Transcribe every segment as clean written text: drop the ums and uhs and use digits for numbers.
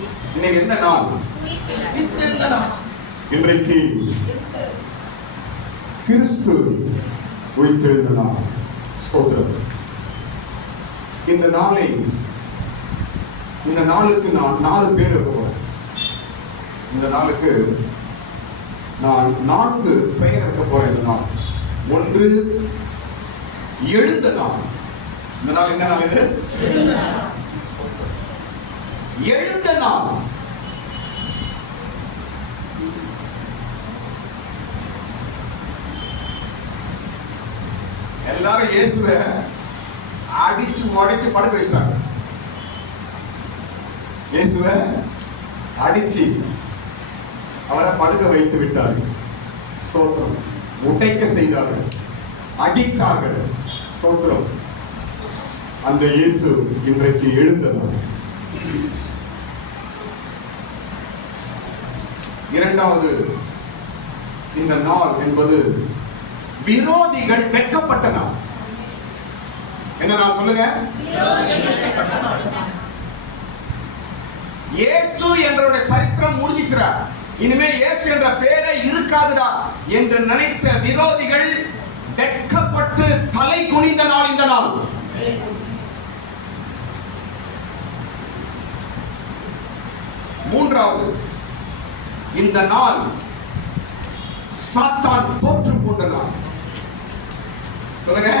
இன்னைக்கு என்ன நாள்? இன்றைக்கு கிறிஸ்து உயிர்த்தெழுந்த நாள். ஸ்தோத்திரம். இந்த நாளுக்கு நான் 4 பேர் வைக்க போறேன். இந்த நாளுக்கு நான் 4 பெயர் வைக்க போறேன். இந்த நாள் 1 எழுந்த நாள். இந்த நாள் என்ன நாள்? இது எழுந்த நாள். எல்லாரும் இயேசுவை அடிச்சு உடைச்சு படுக்க வச்சாங்க. இயேசுவை அடிச்சு அவரை படுக்க வைத்து விட்டார்கள். ஸ்தோத்திரம். உடைக்க செய்தார்கள், அடித்தார்கள். ஸ்தோத்திரம். அந்த இயேசு இன்றைக்கு எழுந்தவர். இரண்டாவது, இந்த நாள் என்பது விரோதிகள் வெட்கப்பட்ட நாள். என்ன நாள் சொல்லுங்க? இயேசு என்றவருடைய சரித்திரம் முடிஞ்சிச்சுடா, இனிமே இயேசு என்ற பேரே இருக்காதுடா என்று நினைத்த விரோதிகள் வெட்கப்பட்டு தலை குனிந்த நாள் இந்த நாள். மூன்றாவது, இந்த நாள் சாத்தான் தோற்று கொண்ட நாள். சொல்லுங்க.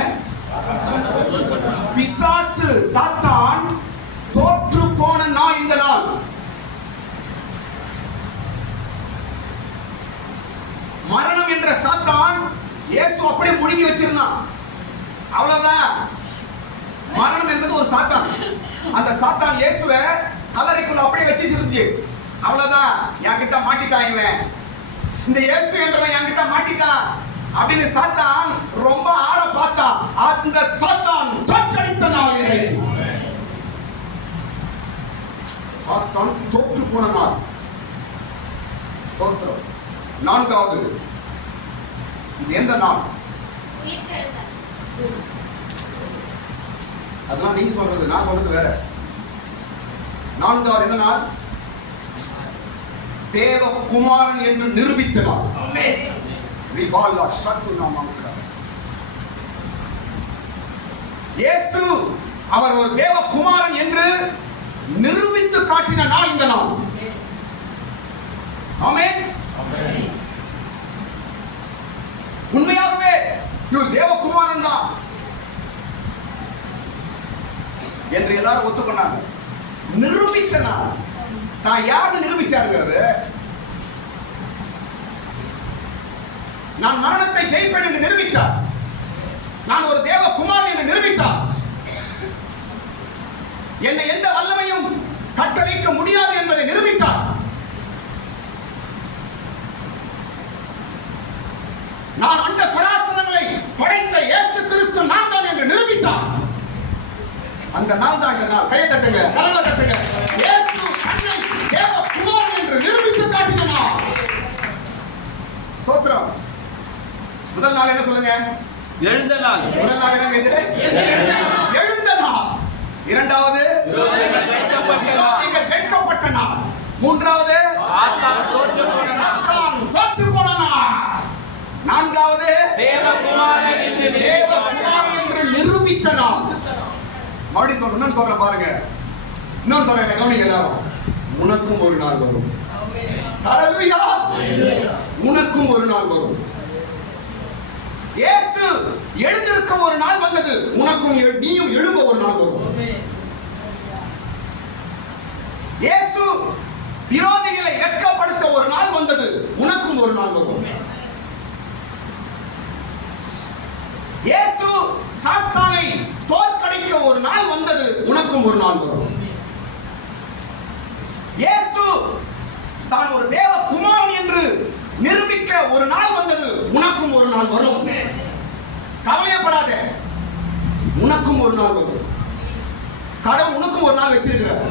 பிசாசு சாத்தான் தோற்று போன நாள் இந்த நாள். மரணம் என்ற சாத்தான் இயேசு அப்படியே முழுங்கி வச்சிருந்தான். அவ்வளவுதான். மரணம் என்பது ஒரு சாத்தான். அந்த சாத்தான் இயேசுவை கல்லறைக்குள்ள அப்படியே வச்சிருந்துச்சு. அவ்வளவுதான். என்கிட்ட மாட்டிட்டான் இவன், இந்த இயேசு என்றவன் என்கிட்ட மாட்டிட்டான் அப்படின்னு சாத்தான் ரொம்ப ஆழ பார்த்தான். அந்த சாத்தான் தோற்கடித்த நாள் இன்றைக்கு. சாத்தான் தோற்று போன நாள். ஸ்தோத்திரம். நான்காவது, இது எந்த நாள்? அதெல்லாம் நீங்க சொல்றது, நான் சொல்றது வேற. நான்காவது என்ன நாள்? தேவகுமாரன் என்று நிரூபித்த நாள். இயேசு அவர் ஒரு தேவகுமாரன் என்று நிரூபித்து காட்டின நாள் இந்த நாள். ஆமென். உண்மையாகவே இவர் தேவகுமாரன் தான் என்று எல்லாரும் ஒத்துக்கொண்டாங்க. நிரூபித்த நாள். நான் யாரு நிரூபிச்சாரு? நான் மரணத்தை ஜெயிப்பேன் என்று நிரூபித்தார். நான் ஒரு தேவகுமாரன் என்று நிரூபித்தார். என்னை எந்த வல்லமையும் கட்டளைக்க முடியாது என்பதை நிரூபித்தார். நான் அந்த சராசரங்களை படைத்த இயேசு கிறிஸ்து நான் தான் என்று நிரூபித்தார். அந்த நாள் தான் இந்த நாள். கையை தட்டுங்க, கரங்களை தட்டுங்க. இயேசு தன்னை தேவகுமாரன் என்று நிரூபித்து காட்டின நாள். ஸ்தோத்திரம். முதல் நாள் என்ன சொல்லுங்க? எழுந்த நாள். முதல் நாள் என்ன? எழுந்த நாள். இரண்டாவது, வெட்கப்பட்ட நாள். மூன்றாவது, சாத்தான் தோற்று போன நாள். நான்காவது, தேவகுமாரன் என்று நிரூபித்த நாள். மறுபடியும் சொல்றேன், சொல்றேன் பாருங்க. இன்னும் சொல்றேன், கவனிங்க எல்லாரும். உனக்கும் ஒரு நாள் வரும். ஹல்லேலூயா. உனக்கும் ஒரு நாள் வரும். இயேசு எழுந்திருக்க ஒரு நாள் வந்தது. உனக்கும் நீயும் எழும்ப ஒரு நாள் வரும். இயேசு விரோதிகளை வெட்கப்படுத்த ஒரு நாள் வந்தது. உனக்கும் ஒரு நாள் வரும். இயேசு சாத்தானை தோற்கடிக்க ஒரு நாள் வந்தது. உனக்கும் ஒரு நாள் வரும். இயேசு தான் ஒரு தேவகுமாரன் என்று நிரூபிக்க ஒரு நாள் வந்தது. உனக்கும் ஒரு நாள் வரும். கவலையப்படாத, உனக்கும் ஒரு நாள் வரும். கடவுள் உனக்கும் ஒரு நாள் வச்சிருக்கிறார்.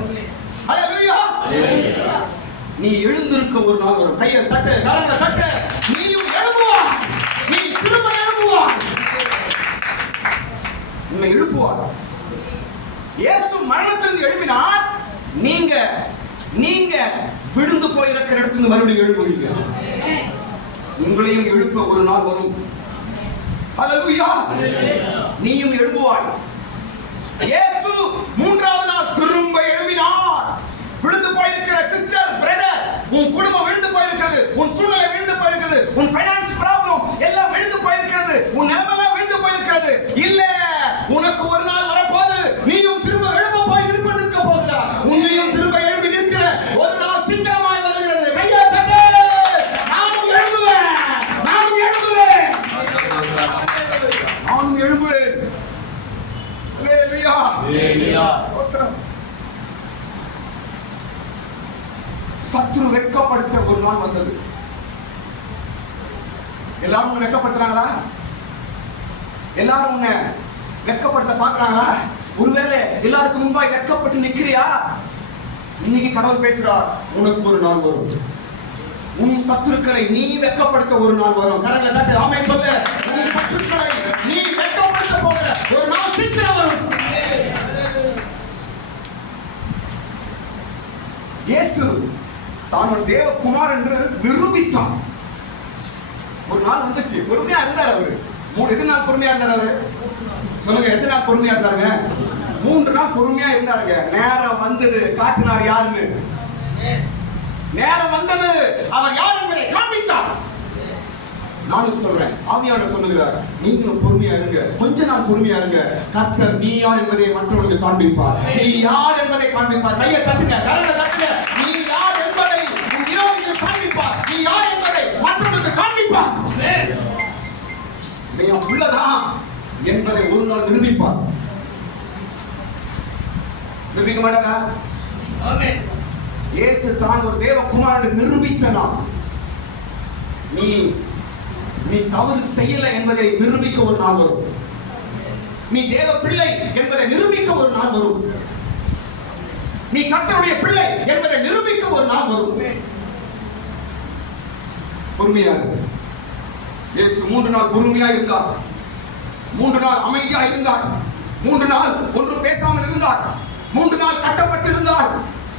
ஹல்லேலூயா. நீ எழுந்திருக்க ஒரு நாள் வரும். கையை தட்டு, கரங்களை தட்டு. நீயும் எழும்புவாய். நீ திரும்ப எழும்புவாய். உன்னை எழுப்புவார். இயேசு மரணத்திலிருந்து எழுப்பினார். நீங்க நீங்க விழுந்து போயிருக்கிற இடத்துல மறுபடியும் எழுப்புவீங்க. உங்களையும் எழுப்ப ஒரு நாள் வரும். ஹல்லேலூயா. நீயும் எழுப்புவாய். இயேசு மூன்றாவது நாள் திரும்ப எழுப்பினார். விழுந்து போயிருக்கிற சிஸ்டர், பிரதர், உன் குடும்பம் விழுந்து போயிருக்கிறது, உன் சூழ்நிலை விழுந்து போயிருக்கிறது, உன் ஃபைனான்ஸ் ப்ராப்ளம் எல்லாம் விழுந்து போயிருக்கிறது, உன் நிலைமை விழுந்து போயிருக்கிறது. இல்ல, உனக்கு ஒரு நாள் வரப்போகுது. நீயும் திரும்ப எழும்ப போய் நிற்க போகிறார். உன்னையும் திரும்ப எழுப்பி நிற்கிற ஒரு நாள் சீக்கிரமாய் வருகிறது. கையை தட்டு. நானும் எழும்புவேன், நானும் எழும்புவேன், நானும் எழும்புவேன். ஹல்லேலூயா. ஹல்லேலூயா. ஸ்தோத்திரம். சத்துரு வெட்கப்படுத்த ஒரு நாள் வந்தது. எல்லாரும் உன்னை வெட்கப்படுத்துறாங்களா? எல்லாரும் உன்னை வெட்கப்படுத்த பார்க்கறாங்களா? ஒருவேளை எல்லாருக்கும் முன்பாய் வெட்கப்பட்டு நிக்கிறியா? இன்னைக்கு கடவுள் பேசுறார், உனக்கு ஒரு நாள் வரும். உன் சத்துருக்களை நீ வெட்கப்படுத்த ஒரு நாள் வரும். கரங்களை தட்டி ஆமென் சொல்லு. உன் சத்துருக்களை நீ வெட்கப்படுத்த போகிற ஒரு நாள் சீக்கிரம் வரும். இயேசு தான் ஒரு தேவகுமார் என்று நிரூபித்தார். ஒரு நாள் வந்துச்சு. பொறுமையா இருந்தார் அவரு. எத்தனை நாள் பொறுமையா இருந்தார் அவரு? சொல்லுங்க, எத்தனை நாள் பொறுமையா இருந்தாருங்க? 3 நாள் பொறுமையா இருந்தாருங்க. நேரம் வந்தது, காட்டினார் யாருன்னு. நேரம் வந்தது, அவர் யார் என்பதை காண்பித்தார். நானும் சொல்றேன், ஆவியானவர் சொல்லுகிறார், நீங்களும் பொறுமையா இருங்க. கொஞ்ச நாள் பொறுமையா இருங்க. கர்த்தர் நீ யார் என்பதை மற்றவர்களுக்கு காண்பிப்பார். நீ யார் என்பதை காண்பிப்பார். கையை தட்டுங்க, கரங்களை தட்டுங்க. நீ யார் என்பதை உன் விரோதிக்கு காண்பிப்பார். நீ யார் என்பதை மற்றவர்களுக்கு காண்பிப்பார். நீ உள்ளதான் என்பதை ஒரு நாள் நிரூபிப்பார். நிரூபிக்க மாட்டாரா? இயேசு தான் ஒரு தேவகுமாரனை நிரூபித்த நாள். நீ தவறு செய்யல என்பதை நிரூபிக்க ஒரு நாள் வரும். நீ தேவ பிள்ளை என்பதை நிரூபிக்க ஒரு நாள் வரும். நீ கர்த்தருடைய பிள்ளை என்பதை நிரூபிக்க ஒரு நாள் வரும். பொறுமையாக இயேசு 3 நாள் பொறுமையா இருந்தார். 3 நாள் அமைதியா இருந்தார். 3 நாள் ஒன்றும் பேசாமல் இருந்தார். 3 நாள் கட்டப்பட்டு இருந்தார்.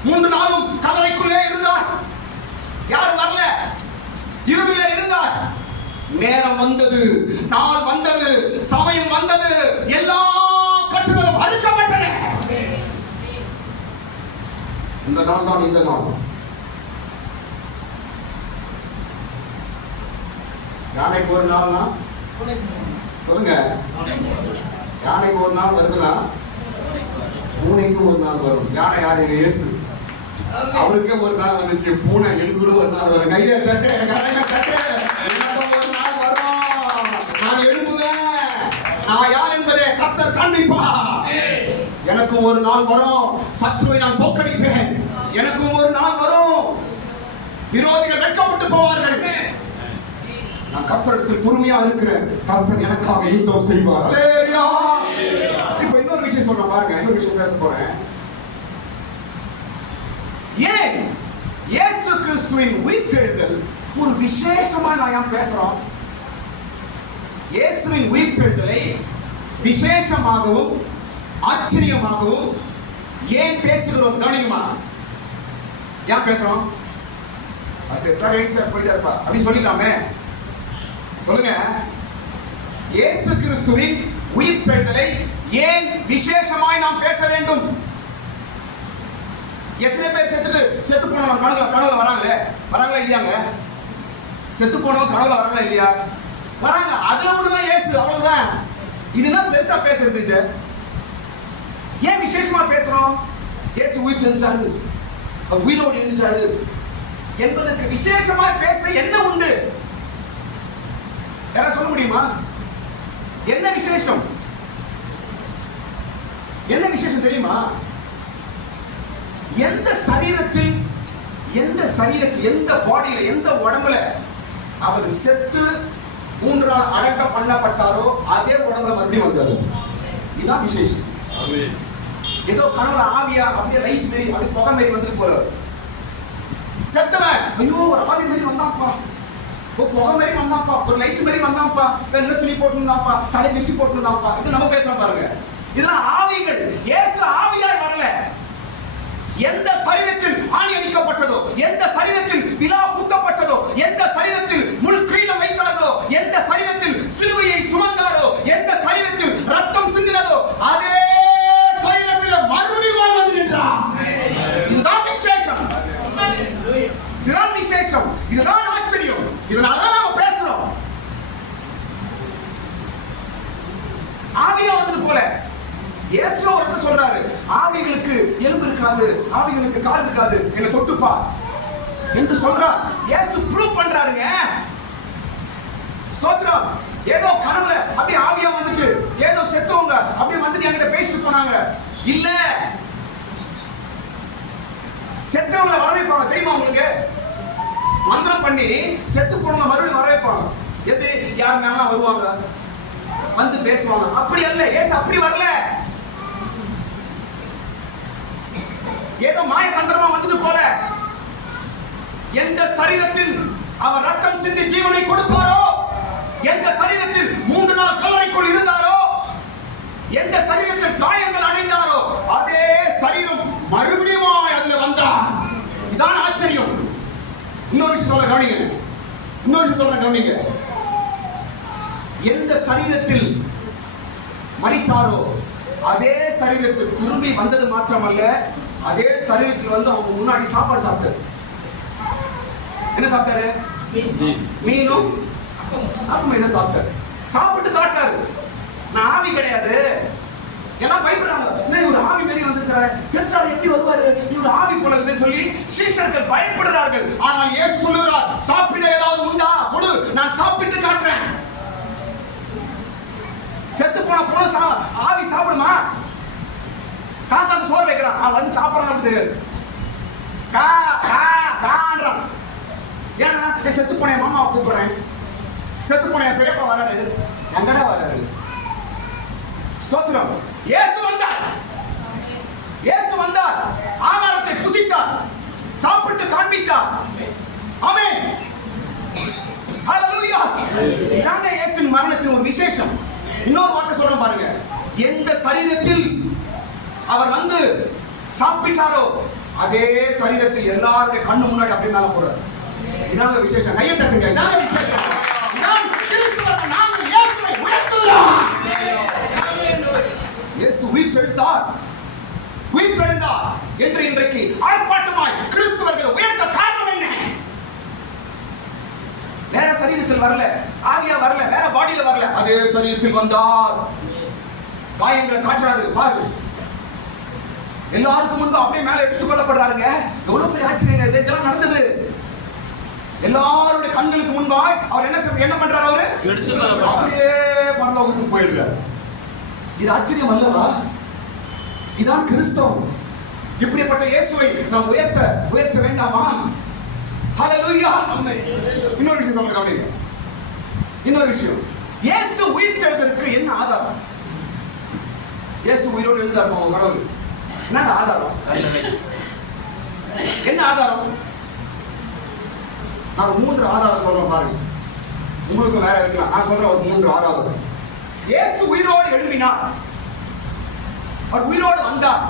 3 நாளும் கல்லறைக்குள்ளே இருந்தார். யாரும் வரல, இருளிலே இருந்தார். நேரம் வந்தது, நாள் வந்தது, சமயம் வந்தது, எல்லா கட்டுகளும் அறுக்கப்பட்டன. இந்த நாள் தான் இந்த நாள். யானைக்கு ஒரு நாள்னா சொல்லுங்க, யானைக்கு ஒரு நாள் வருதுன்னா பூனைக்கு ஒரு நாள் வரும். யானை யாரு? இயேசு. அவருக்கே ஒரு நாள் வந்துச்சு. பூனை எனக்கு கூட ஒரு நாள் வரும். கையை தட்டு, கரையை தட்டு. எனக்கும் ஒரு நாள் வரும். நான் எழுப்புவேன். நான் யார் என்பதை கர்த்தர் காண்பிப்பார். எனக்கும் ஒரு நாள் வரும். சத்துருவை நான் தோற்கடிப்பேன். எனக்கும் ஒரு நாள் வரும். விரோதிகள் வெட்கப்பட்டு போவார்கள். நான் கர்த்தரிடத்தில் பொறுமையா இருக்கிறேன். கர்த்தர் எனக்காக யுத்தம் செய்வார். அல்லேலூயா. இப்போ இன்னொரு விஷயம் சொல்றேன் பாருங்க. இன்னொரு விஷயம் பேச போறேன். ஏன் இயேசு கிறிஸ்துவின் உயிர்த்தெழுதல் ஒரு விசேஷமா நான் ஏன் பேசுறோம்? இயேசுவின் உயிர்த்தெழுதலை விசேஷமாகவும் ஆச்சரியமாகவும் ஏன் பேசுகிறோம்? கவனிக்குமா? ஏன் பேசுறோம்? போயிட்டே இருப்பா அப்படி சொல்லிடலாமே. சொல்லுங்க, இயேசு கிறிஸ்துவின் உயிர்த்தெழுதலை ஏன் விசேஷமாய் நாம் பேச வேண்டும்? எத்தனை பேர் செத்து போனவங்க கனவுல வராங்களா இல்லையாங்க? செத்து போனவங்க கனவுல வராங்களா இல்லையா? வராங்க. அதுல ஒண்ணுதான் இயேசு, அவ்வளவுதான். இதுதான் பெருசா பேசுறது. இது ஏன் விசேஷமா பேசுறோம்? இயேசு உயிர் செஞ்சுட்டாரு, உயிரோடு எழுந்துட்டாரு என்பதற்கு விசேஷமா பேச என்ன உண்டு? யாரா சொல்ல முடியுமா? என்ன விசேஷம்? என்ன விசேஷம் தெரியுமா? எந்த சரீரத்தில், எந்த பாடியில, எந்த உடம்புல அவர் செத்து 3 நாள் அடக்கம் பண்ணப்பட்டாரோ அதே உடம்புல மறுபடியும் வந்தாரு. இதுதான் விசேஷம். ஏதோ கனவுல ஆவியா அப்படியே லைட் மாரி அப்படி புகை மாரி வந்து போறாரு. செத்தவன் ஐயோ ஒரு ஆவி மாரி வந்தாப்பா, ஒரு புகை மாரி வந்தாப்பா, ஒரு லைட் மாரி வந்தாப்பா, வெள்ளை துணி போட்டுருந்தாப்பா, தலை மிஸ்டி போட்டுருந்தாப்பா. இது நம்ம பேசுறோம் பாருங்க. இதெல்லாம் ஆவிகள். இயேசு ஆவியாய் வரல. எந்த சரீரத்தில் ஆணி அடிக்கப்பட்டதோ, எந்த சரீரத்தில் விலா குத்தப்பட்டதோ, எந்த சரீரத்தில் முள் கிரீடம் வைத்தார்களோ, எந்த சரீரத்தில் சிலுவையை சுமந்தாரோ, எந்த சரீரத்தில் ரத்தம் சிந்தினதோ, அதே சரீரத்தில் மறுபடியும் வந்து நின்றார். இதுதான் விசேஷம், இதுதான் விசேஷம், இதுதான் ஆச்சரியம். இதனால நாம பேசுறோம். ஆவியா வந்து போல இயேசு அவருக்கு சொல்றாரு, ஆவிகளுக்கு எலும்பு இருக்காது, ஆவிகளுக்கு கால் இருக்காது, என்ன தொட்டுப்பா என்று சொல்றார். இயேசு ப்ரூவ் பண்றாருங்க. ஸ்தோத்திரம். ஏதோ கனவுல அப்படியே ஆவியா வந்துட்டு ஏதோ செத்தவங்க அப்படியே வந்துட்டு என்கிட்ட பேசிட்டு போனாங்க. இல்ல, செத்தவங்களை வர வைப்பாங்க தெரியுமா உங்களுக்கு? மந்திரம் பண்ணி செத்து போனவங்க மறுபடியும் வர வைப்பாங்க. எது யார் மேலாம் வருவாங்க, வந்து பேசுவாங்க. அப்படி அல்ல, இயேசு அப்படி வரல. ஏதோ மாய தந்திரமா வந்துட்டு போல. எந்த சரீரத்தில் அவர் ரத்தம் சிந்தி ஜீவனை கொடுத்தாரோ, எந்த சரீரத்தில் 3 நாள் கல்லறைக்குள் இருந்தாரோ, எந்த சரீரத்தில் காயங்கள் அடைந்தாரோ, அதே சரீரம் மறுபடியும் அதுல வந்தார். இதான் ஆச்சரியம். இன்னொரு விஷயம் சொல்ல கவனிங்க, இன்னொரு விஷயம் சொல்ல கவனிங்க. எந்த சரீரத்தில் மரித்தாரோ அதே சரீரத்தில் திரும்பி வந்தது மாத்திரமல்ல, அதே சரீரத்தில் வந்து அவங்க முன்னாடி சாப்பாடு சாப்பிட்டாரு. என்ன சாப்பிட்டாரு? மீனும் அப்பவும் என்ன சாப்பிட்டாரு? சாப்பிட்டு காட்டாரு, நான் ஆவி கிடையாது. எல்லாம் பயப்படுறாங்க, என்ன இவர் ஆவி மாரி வந்திருக்கிறாரு, செத்தாரு எப்படி வருவாரு, இவர் ஆவி போல இருக்குன்னு சொல்லி சீஷர்கள் பயப்படுகிறார்கள். ஆனால் இயேசு சொல்லுகிறார், சாப்பிட ஏதாவது உண்டா கொடு, நான் சாப்பிட்டு காட்டுறேன். செத்து போன ஆவி சாப்பிடுமா? காசாக்கு சோறு வைக்கிறான், அவன் வந்து சாப்பிடறான்னு தெரியாது. கா கா கான்றான். ஏன்னா செத்து போன மாமாவை கூப்பிடுறேன், செத்து போன பெரியப்பா வராரு, எங்கடா வராரு? ஸ்தோத்திரம். இயேசு வந்தார், இயேசு வந்தார், ஆகாரத்தை புசித்தார், சாப்பிட்டு காண்பித்தார். ஆமென், ஹalleluya. இதாங்க இயேசுவின் மரணத்தின் ஒரு விசேஷம். இன்னொரு வார்த்தை சொல்றேன் பாருங்க. எந்த சரீரத்தில் அவர் வந்து சாப்பிட்டாரோ அதே சரீரத்தில் எல்லாருடைய கண்ணு முன்னாடி அப்படியே மேல போறாரு. இதாங்க விசேஷம். கையை தட்டுங்க. இதாங்க விசேஷம். இதான் கிறிஸ்துவின் நாமத்தில் இயேசுவை உயர்த்துகிறார். இயேசு உயிர்த்தெழுந்தார், உயிர்த்தெழுந்தார் என்று இன்றைக்கு ஆர்ப்பாட்டமாய் கிறிஸ்துவர்களை உயர்த்த காரணம் என்ன? வேற சரீரத்தில் வரல, ஆவியா வரல, வேற பாடியில வரல, அதே சரீரத்தில் வந்தார். காயங்களை காட்டுறாரு பாரு. எல்லாருக்கும் முன்பு அப்படியே மேல எடுத்துக் கொள்ளப்படுறாருங்க. எவ்வளவு பெரிய ஆச்சரியம் இதெல்லாம் நடந்தது. எல்லாருடைய கண்களுக்கு முன்பாய் அவர் என்ன பண்றாரு? அவரு அப்படியே பரலோகத்துக்கு போயிடுறாரு. இது ஆச்சரியம் அல்லவா? இதான் கிறிஸ்தவம். இப்படிப்பட்ட இயேசுவை நாம் உயர்த்த வேண்டாமா? ஹalleluya. இன்னொரு விஷயம் சொல்ல கவனிங்க. இன்னொரு விஷயம், இயேசு உயிர்த்தெழுந்ததற்கு என்ன ஆதாரம்? இயேசு உயிரோடு எழுந்தார் கடவுள். என்ன ஆதாரம்? என்ன ஆதாரம்? நான் 3 ஆதாரம் சொல்றேன் பாருங்க. உங்களுக்கு வேற இருக்கலாம், நான் சொல்றேன் ஒரு 3 ஆதாரம். இயேசு உயிரோடு எழும்பினார், அவர் உயிரோடு வந்தார்,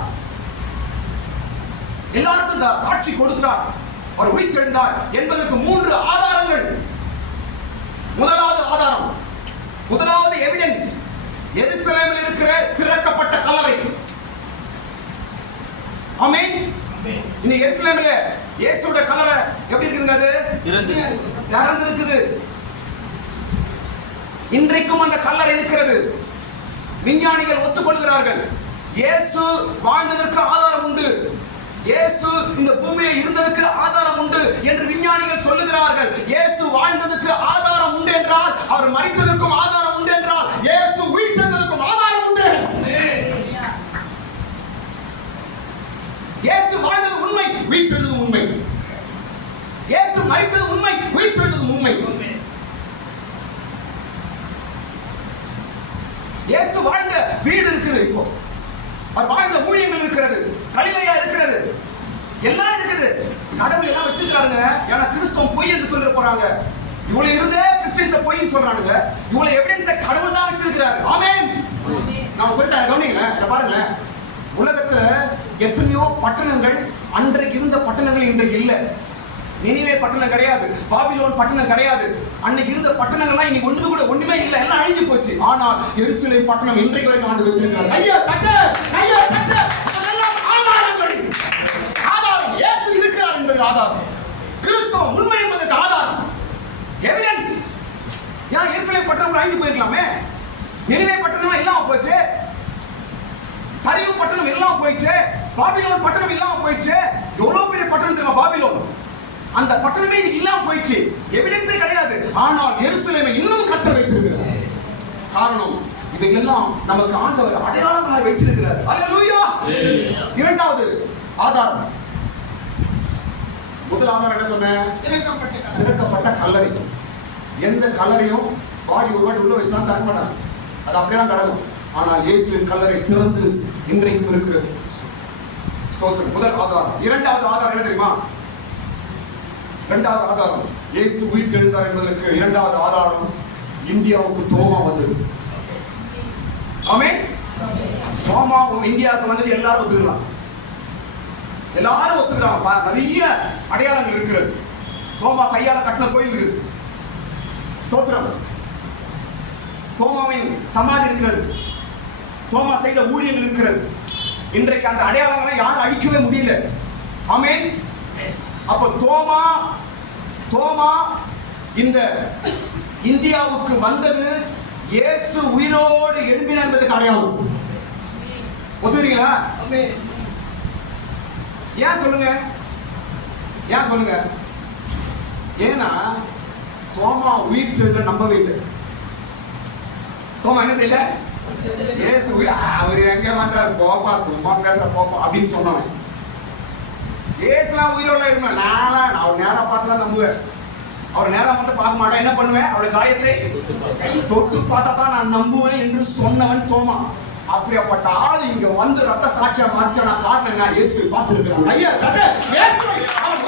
எல்லாருக்கும் காட்சி கொடுத்தார், அவர் உயிர்த்தெழுந்தார் என்பதற்கு 3 ஆதாரங்கள். முதலாவது ஆதாரம், முதலாவது எவிடன்ஸ், எருசலேமில் இருக்கிற திறக்கப்பட்ட கல்லறை. ஆமென். இந்த எருசலேமில் இயேசுவோட கல்லறை எப்படி இருக்குதுங்க? அது திறந்து இருக்குது. இன்றைக்கும் அந்த கல்லறை இருக்கிறது. விஞ்ஞானிகள் ஒத்துக்கொள்கிறார்கள், இயேசு வாழ்ந்ததற்கு ஆதாரம் உண்டு, இயேசு இந்த பூமியில் இருந்ததற்கு ஆதாரம் உண்டு என்று விஞ்ஞானிகள் சொல்லுகிறார்கள். இயேசு வாழ்ந்ததற்கு ஆதாரம் உண்டு என்றால், அவர் மரித்ததற்கும் ஆதாரம் உண்டு என்றால், இயேசு உயிர்த்தெழுந்ததற்கும் ஆதாரம் உண்டு. இயேசு வாழ்ந்தது உண்மை, உயிர்த்தெழுந்தது உண்மை. இயேசு மரித்தது உண்மை, உயிர்த்தெழுந்தது உண்மை. இயேசு வாழ்ந்த வீடு இருக்குது, இப்போ அவர் வாழ்ந்த ஊழியங்கள் இருக்கிறது, கலிலேயா இருக்கிறது, எல்லாம் இருக்குது. கடவுள் எல்லாம் வச்சிருக்காருங்க. ஏன்னா கிறிஸ்தவம் பொய் என்று சொல்ல போறாங்க. இவ்வளவு இருந்தே கிறிஸ்டியன்ஸ் பொய்ன்னு சொல்றாங்க. இவ்வளவு எவிடன்ஸை கடவுள் தான் வச்சிருக்கிறாரு. ஆமென். நான் சொல்லிட்டேன், கவனிங்க. பாருங்க, உலகத்துல எத்தனையோ பட்டணங்கள் அன்றைக்கு இருந்த பட்டணங்கள் இன்றைக்கு இல்ல. நினிவே பட்டணம் கிடையாது, பாபிலோன் பட்டணம் கிடையாது. அன்னைக்கு இருந்த பட்டணங்கள்லாம் இன்னைக்கு ஒண்ணுமே இல்ல, எல்லாம் அழிஞ்சு போச்சு. ஆனால் எருசலேம் பட்டணம் இன்றைக்கு வரைக்கும் ஆண்டு வச்சிருக்காங்க. கையா தட்ட. அதெல்லாம் ஆதாரங்கள். ஆதாரம் இயேசு இருக்கிறார் என்பது ஆதாரம். கிறிஸ்துவ உண்மை என்பதற்கு ஆதாரம், எவிடன்ஸ். ஏன் எருசலேம் பட்டணம் அழிஞ்சு போயிருக்கலாமே? நினிவே பட்டணம் இல்லாம போச்சு, தரியு பட்டணம் இல்லாம போயிடுச்சு, பாபிலோன் பட்டணம் இல்லாம போயிடுச்சு. எவ்வளவு பெரிய பட்டணம் தெரியுமா பாபிலோன்? அந்த பட்டணமே இல்லாம போயிடுச்சு, எவிடன்ஸே கிடையாது. ஆனால் எருசலேமை இன்னும் கட்ட வைத்திருக்கிறார். காரணம், இவையெல்லாம் நமக்கு ஆண்டவர் அடையாளங்களாக வைத்திருக்கிறார். அல்லேலூயா. இரண்டாவது ஆதாரம், முதல் ஆதாரம் என்ன சொன்னேன்? திறக்கப்பட்ட கல்லறை. எந்த கல்லறையும் பாடி ஒரு வாட்டி உள்ள வச்சுலாம் தர மாட்டாங்க, அது அப்படியே தான் கிடக்கும். ஆனால் இயேசுவின் கல்லறை திறந்து இன்றைக்கும் இருக்கிறது. ஸ்தோத்திரம். முதல் ஆதாரம். இரண்டாவது ஆதாரம் என்ன தெரியுமா? இரண்டாவது ஆதாரம், இயேசு உயிர் தெழுந்தார் என்பதற்கு இரண்டாவது ஆதாரம், இந்தியாவுக்கு தோமா வந்தது. ஆமென். தோமா இந்தியாவுக்கு வந்தது எல்லாரும் ஒத்துக்கிறாங்க, எல்லாரும் ஒத்துக்கிறாங்க. நிறைய அடையாளங்கள் இருக்கிறது. தோமா கையால கட்டின கோயில் இருக்குது. ஸ்தோத்திரம். தோமாவின் சமாதி இருக்கிறது, தோமா செய்த ஊழியங்கள் இருக்கிறது. இன்றைக்கு அந்த அடையாளங்களை யாரும் அழிக்கவே முடியல. ஆமென். அப்ப தோமா இந்த இந்தியாவுக்கு வந்தது இயேசு உயிரோடு எழும்பினார் என்பதற்கு அடையாளம். ஒத்துக்கிறீங்களா? ஏன் சொல்லுங்க, ஏன் சொல்லுங்க? ஏன்னா தோமா உயிர் தெழுந்த நம்பவே இல்லை. தோமா என்ன செய்யல? இயேசு அவர் எங்க வந்தார், போப்பா சும்மா பேசுற போப்பா அப்படின்னு சொன்னவன். இயேசுலாம் உயிரோட இருப்பேன், நான் அவர் நேரா பார்த்துலாம் நம்புவேன். அவர் நேரா மட்டும் பார்க்க மாட்டேன், என்ன பண்ணுவேன்? அவருடைய காயத்தை தொட்டு பார்த்தா தான் நான் நம்புவேன் என்று சொன்னவன் தோமா. அப்படிப்பட்ட ஆள் இங்க வந்து ரத்த சாட்சியா மாற்றான காரணம் என்ன? இயேசுவை பார்த்திருக்கிறான். ஐயா அவன்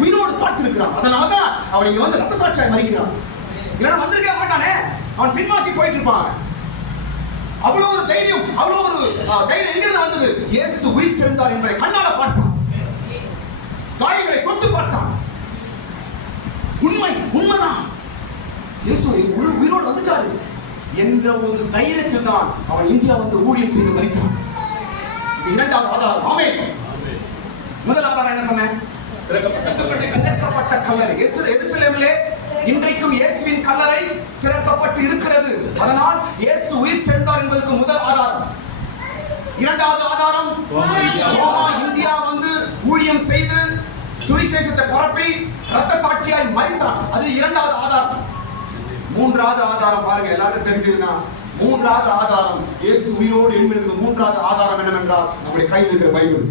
உயிரோடு பார்த்திருக்கிறான். அதனாலதான் அவன் இங்க வந்து ரத்த சாட்சியா மறிக்கிறான். இல்லைன்னா வந்திருக்க மாட்டானே, அவன் பின்னோக்கி போயிட்டு இருப்பான். அவ்வளவு ஒரு தைரியம், அவ்வளவு ஒரு தைரியம் எங்கிருந்து வந்தது? இயேசு உயிர் தெழுந்தார் என்பதை கண்ணால பார்த்தான், காயங்களை தொட்டு பார்த்தான். உண்மைதான், இயேசு உயிரோடு வந்துட்டாரு என்ற ஒரு தைரியத்தில் தான் அவன் இந்தியா வந்து ஊழியம் செய்து மறித்தான். இது இரண்டாவது ஆதாரம். ஆமென். முதல் ஆதாரம் என்ன சொன்னேன்? திறக்கப்பட்ட கல்லறை. எருசலேமிலே இன்றைக்கும் இயேசுவின் கல்லறை திறக்கப்பட்டு இருக்கிறது. அதனால் இயேசு உயிர் தெழுந்தார் என்பதற்கு முதல் ஆதாரம். இரண்டாவது ஆதாரம், தோமா இந்தியா வந்து ஊழியம் செய்து சுவிசேஷத்தை பரப்பி ரத்த சாட்சியாய் மரித்தான். அது இரண்டாவது ஆதாரம். மூன்றாவது ஆதாரம் பாருங்க, எல்லாருக்கும் தெரிஞ்சதுன்னா, மூன்றாவது ஆதாரம் இயேசு உயிரோடு எழும்பினதுக்கு மூன்றாவது ஆதாரம் என்னவென்றால் நம்முடைய கையில் இருக்கிற பைபிள்.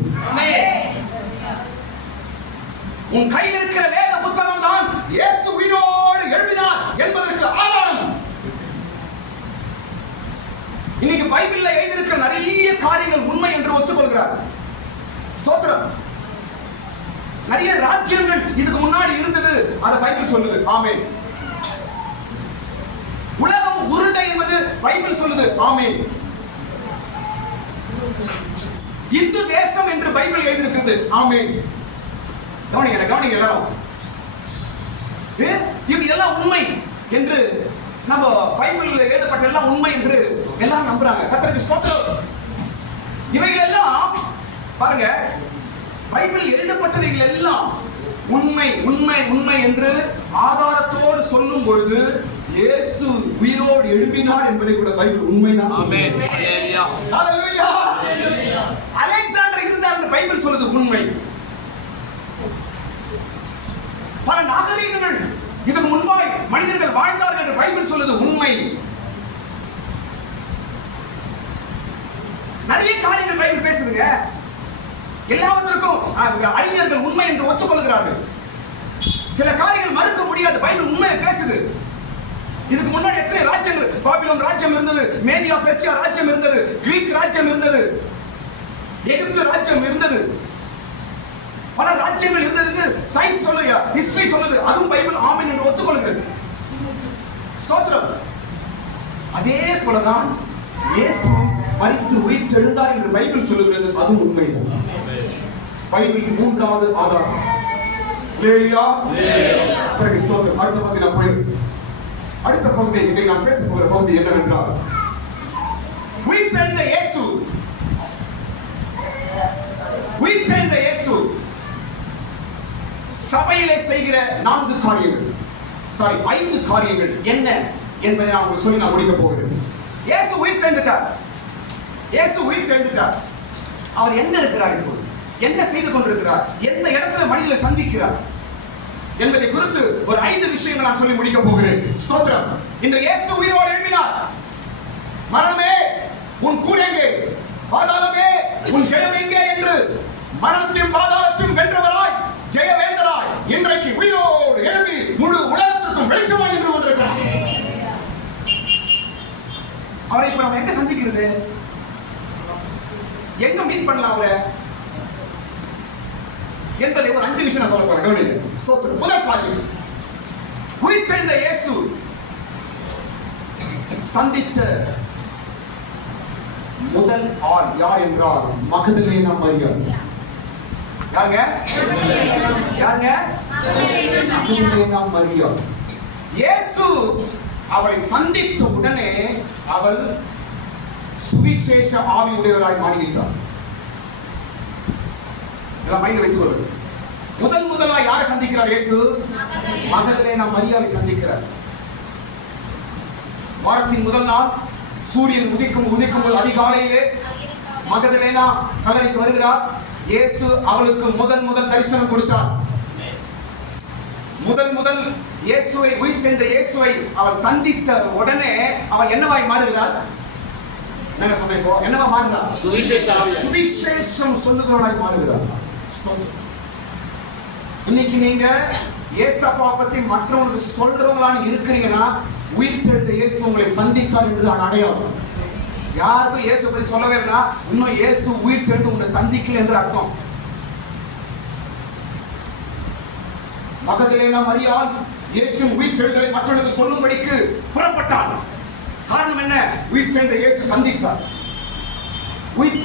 உன் கையில் இருக்கிற வேத புத்தகம் தான் இயேசு உயிரோடு எழும்பினார் என்பதற்கு ஆதாரம். இன்னைக்கு பைபிள்ல எழுதியிருக்கிற நிறைய காரியங்கள் உண்மை என்று ஒத்துக்கொள்கிறார். ஸ்தோத்திரம். நிறைய ராஜ்யங்கள் இதுக்கு முன்னாடி இருந்தது, அதை பைபிள் சொல்லுது. ஆமென். உலகம் உருண்டை என்பது பைபிள் சொல்லுது. ஆமென். இந்து தேசம் என்று பைபிள் எழுதியிருக்கிறது. ஆமென். கவனிங்க எல்லாரும். இதெல்லாம் உண்மை என்று நம்ம பைபிளில் எழுதப்பட்ட எல்லாம் உண்மை என்று எல்லாரும் நம்புறாங்க. கர்த்தருக்கு ஸ்தோத்திரம். இவைகள் எல்லாம் பாருங்க, பைபிள் எழுதப்பட்டவைகள் எல்லாம் உண்மை உண்மை உண்மை என்று ஆதாரத்தோடு சொல்லும் பொழுது இயேசு உயிரோடு எழும்பினார் என்பதை கூட பைபிள் உண்மைதான். ஆமென். ஹalleluya. அலெக்சாண்டர் இருந்தார் என்று பைபிள் சொல்லுது உண்மை. பல நாகரிகங்கள் இதுக்கு முன்பாய் மனிதர்கள் வாழ்ந்தார்கள் என்று பைபிள் சொல்லுது உண்மை. நிறைய காரியங்கள் பைபிள் பேசுதுங்க. எல்லாவற்றிற்கும் அறிஞர்கள் உண்மை என்று ஒத்துக்கொள்கிறார்கள். சில காரியங்கள் மறுக்க முடியாது, பைபிள் உண்மையை பேசுது. இதுக்கு முன்னாடி எத்தனை ராஜ்யங்கள், பாபிலோன் ராஜ்யம் இருந்தது, மேதியா பெர்சியா ராஜ்யம் இருந்தது, கிரீக் ராஜ்யம் இருந்தது, எகிப்து ராஜ்யம் இருந்தது, பல ராஜ்யங்கள் இருந்தது. சயின்ஸ் சொல்லுது, ஹிஸ்டரி சொல்லுது, அதுவும் பைபிள் ஆமென் என்று ஒத்துக்கொள்கிறது. ஸ்தோத்திரம். அதே போலதான் இயேசு மரித்து உயிர்த்தெழுந்தார் என்று பைபிள் சொல்லுகிறது. அது உண்மைதான். பைபிள் மூன்றாவது ஆதாரம். அல்லேலூயா. பிறகு ஸ்தோத்திரம். அடுத்த பகுதி நான் போயிருக்கேன். அடுத்த பகுதி இன்றைக்கு நான் பேச போகிற பகுதி என்னவென்றால், உயிர்த்தெழுந்த இயேசு, உயிர்த்தெழுந்த இயேசு சபையிலே செய்கிற 5 காரியங்கள் என்ன என்பதை நான் உங்களுக்கு சொல்லி நான் முடிக்க போகிறேன். இயேசு உயிர்த்தெழுந்தார். இயேசு உயிர்த்தெழுந்தார். அவர் எங்க இருக்கிறார்? இப்போ என்ன செய்து கொண்டிருக்கிறார்? எந்த இடத்துல மனிதனை சந்திக்கிறார் என்பதை குறித்து ஒரு 5 விஷயங்கள் நான் சொல்லி முடிக்க போகிறேன். ஸ்தோத்திரம். இன்று இயேசு உயிரோடு எழும்பினார். மரணமே உன் கூர் எங்கே? பாதாளமே உன் ஜெயம் எங்கே என்று மரணத்தையும் பாதாளத்தையும் வென்றவராய் ஜெயவேந்தராய் இன்றைக்கு உயிரோடு எழும்பி முழு உலகத்திற்கும் வெளிச்சமாய் நின்று கொண்டிருக்கிறார். அவரை இப்ப நம்ம எங்க சந்திக்கிறது? எங்க மீட் பண்ணலாம் அவரை என்பதை ஒரு 5 விஷயம் நான் சொல்ல போறேன். கவனிங்க. ஸ்தோத்திரம். முதல் காரியம், உயிர்த்தெழுந்த இயேசு சந்தித்த முதல் ஆள் யார் என்றால் மகதலேனா மரியாள். யாருங்க? யாருங்க? மகதலேனா மரியாள். இயேசு அவளை சந்தித்த உடனே அவள் சுவிசேஷ ஆவி உடையவராய் மாறிவிட்டார். இதெல்லாம் மைண்டில் வைத்துக் கொள்ளுங்கள். முதலா யாரை சந்திக்கிறார் இயேசு? மகதலேனா மரியாளை சந்திக்கிறார். வாரத்தின் முதல் நாள் சூரியன் உதிக்கும் அதிகாலையிலே மகதலேனா கல்லறைக்கு வருகிறார். இயேசு அவளுக்கு முதல் தரிசனம் கொடுத்தார். முதல் இயேசுவை, உயிர்த்தெழுந்த இயேசுவை அவள் சந்தித்த உடனே அவள் என்னவாய் மாறுகிறார்? என்ன சொன்னேன்? என்னவா மாறுகிறார்? சுவிசேஷம் சொல்லுகிறவனாய் மாறுகிறார். இன்னைக்கு நீங்க இயேசப்பா பத்தி மற்றவங்களுக்கு சொல்றவங்களான்னு இருக்கிறீங்கன்னா, உயிர்த்தெழுந்த இயேசு உங்களை சந்தித்தார் என்று அடையாளம். யாருக்கும் இயேசு பத்தி சொல்லவே இல்லைன்னா இன்னும் இயேசு உயிர்த்தெழுந்து உன்னை சந்திக்கல என்று அர்த்தம். மகதலேனா மரியாள் இயேசு உயிர்த்தெழுதலை மற்றவர்களுக்கு சொல்லும்படிக்கு புறப்பட்டார். காரணம் என்ன? உயிர்த்தெழுந்த இயேசு சந்தித்தார்.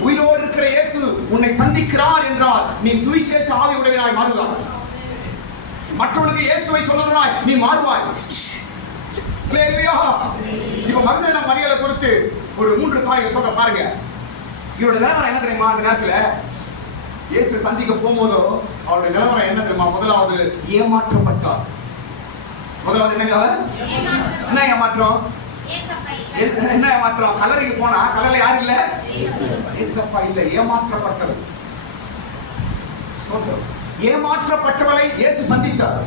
உயிரோடு இருக்கிற இயேசு உன்னை சந்திக்கிறார் என்றால் நீ சுவிசேஷ ஆவி உடையவனாய் மாறுவாய். மற்றவர்களுக்கு இயேசுவை சொல்லுகிறாய், நீ மாறுவாய். இப்ப மகதலேனா மரியாளை குறித்து ஒரு 3 காரியங்கள் சொல்ற பாருங்க. இவருடைய நிலவரம் என்ன தெரியுமா? அந்த நேரத்துல இயேசு சந்திக்க போகும்போதோ அவருடைய நிலவரம் என்ன தெரியுமா? முதலாவது ஏமாற்றப்பட்டார். முதலாவது என்னங்க? என்ன ஏமாற்றம்? என்ன ஏமாற்றம்? கல்லறைக்கு போனா கல்லறை யாரு இல்ல? இயேசப்பா இல்ல. ஏமாற்றப்பட்டவர். ஸ்தோத்திரம். ஏமாற்றப்பட்டவளை இயேசு சந்தித்தார்.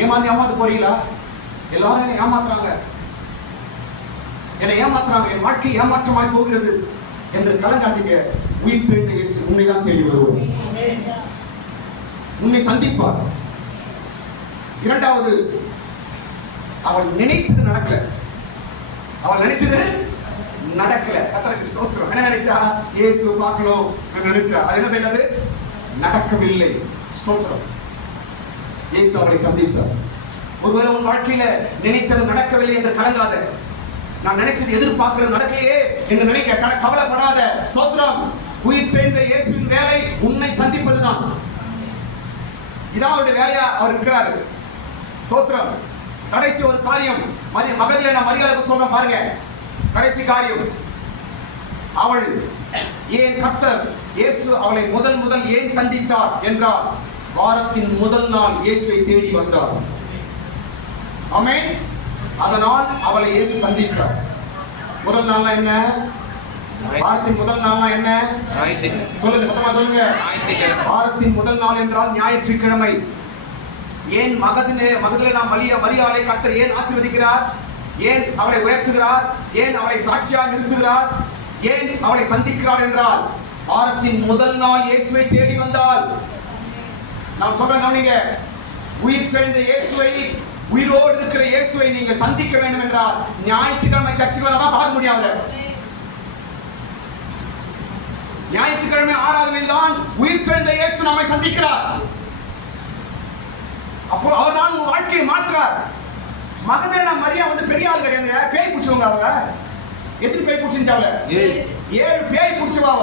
ஏமாந்து போறீங்களா? எல்லாரும் என்னை ஏமாத்துறாங்க, என் வாழ்க்கை ஏமாற்றமாய் போகிறது என்று கலங்காதீங்க. உயிர்த்தெழுந்த இயேசு உன்னை தான் தேடி வருவோம். உன்னை சந்திப்பார். இரண்டாவது, அவள் நினைத்தது நடக்கல. அவள் நினைச்சது நடக்கல. கர்த்தருக்கு ஸ்தோத்திரம். என்ன நினைச்சா? இயேசு பார்க்கணும் நினைச்சா. அது என்ன செய்யாது? நடக்கவில்லை. ஸ்தோத்திரம். இயேசு அவளை சந்தித்தார். ஒருவேளை உன் வாழ்க்கையில நினைத்தது நடக்கவில்லை என்று கலங்காத. நான் நினைச்சது எதிர்பார்க்கிறது நடக்கலையே என்று நினைக்க கவலைப்படாத. ஸ்தோத்திரம். உயிர்த்தெழுந்த இயேசுவின் வேலை உன்னை சந்திப்பதுதான். இதான் அவருடைய வேலையா அவர் இருக்கிறாரு. ஸ்தோத்திரம். கடைசி ஒரு காரியம் மகதலேனா மரியாளுக்கு சொல்றேன் பாருங்க. கடைசி காரியம், அவள் ஏன் கர்த்தர் இயேசு அவளை முதல் ஏன் சந்தித்தார் என்றால், வாரத்தின் முதல் நாள் இயேசுவை தேடி வந்தார். ஆமென். அதனால் அவளை இயேசு சந்தித்தார். முதல் நாள்னா என்ன? வாரத்தின் முதல் நாள்னா என்ன? சொல்லுங்க, சத்தமா சொல்லுங்க. வாரத்தின் முதல் நாள் என்றால் ஞாயிற்றுக்கிழமை. ஏன் மகதலேனா மரியாளை கர்த்தர் ஏன் ஆசீர்வதிக்கிறார்? ஏன் அவளை உயர்த்துகிறார்? ஏன் அவளை சாட்சியாக நிறுத்துகிறார்? ஏன் அவளை சந்திக்கிறார் என்றால், வாரத்தின் முதல் நாள் இயேசுவை தேடி வந்தால். நான் சொல்றேன் கவனிங்க. உயிர்த்தெழுந்த இயேசுவை, உயிரோடு இருக்கிற இயேசுவை நீங்க சந்திக்க வேண்டும் என்றால் ஞாயிற்றுக்கிழமை சர்ச்சுக்கு வந்தா பார்க்க முடியாது. ஞாயிற்றுக்கிழமை ஆராதனையில் தான் உயிர்த்தெழுந்த இயேசு நம்மை சந்திக்கிறார். அப்போ அவர்தான் உங்கள் வாழ்க்கையை மாற்றுறார். மகதலேனா மரியா வந்து பெரிய ஆள் கிடையாதுங்க, பேய் பிடிச்சவங்க. அவங்க எத்தனை பேய் பிடிச்சிருந்தாவல? 7 பேய் பிடிச்சவாவ.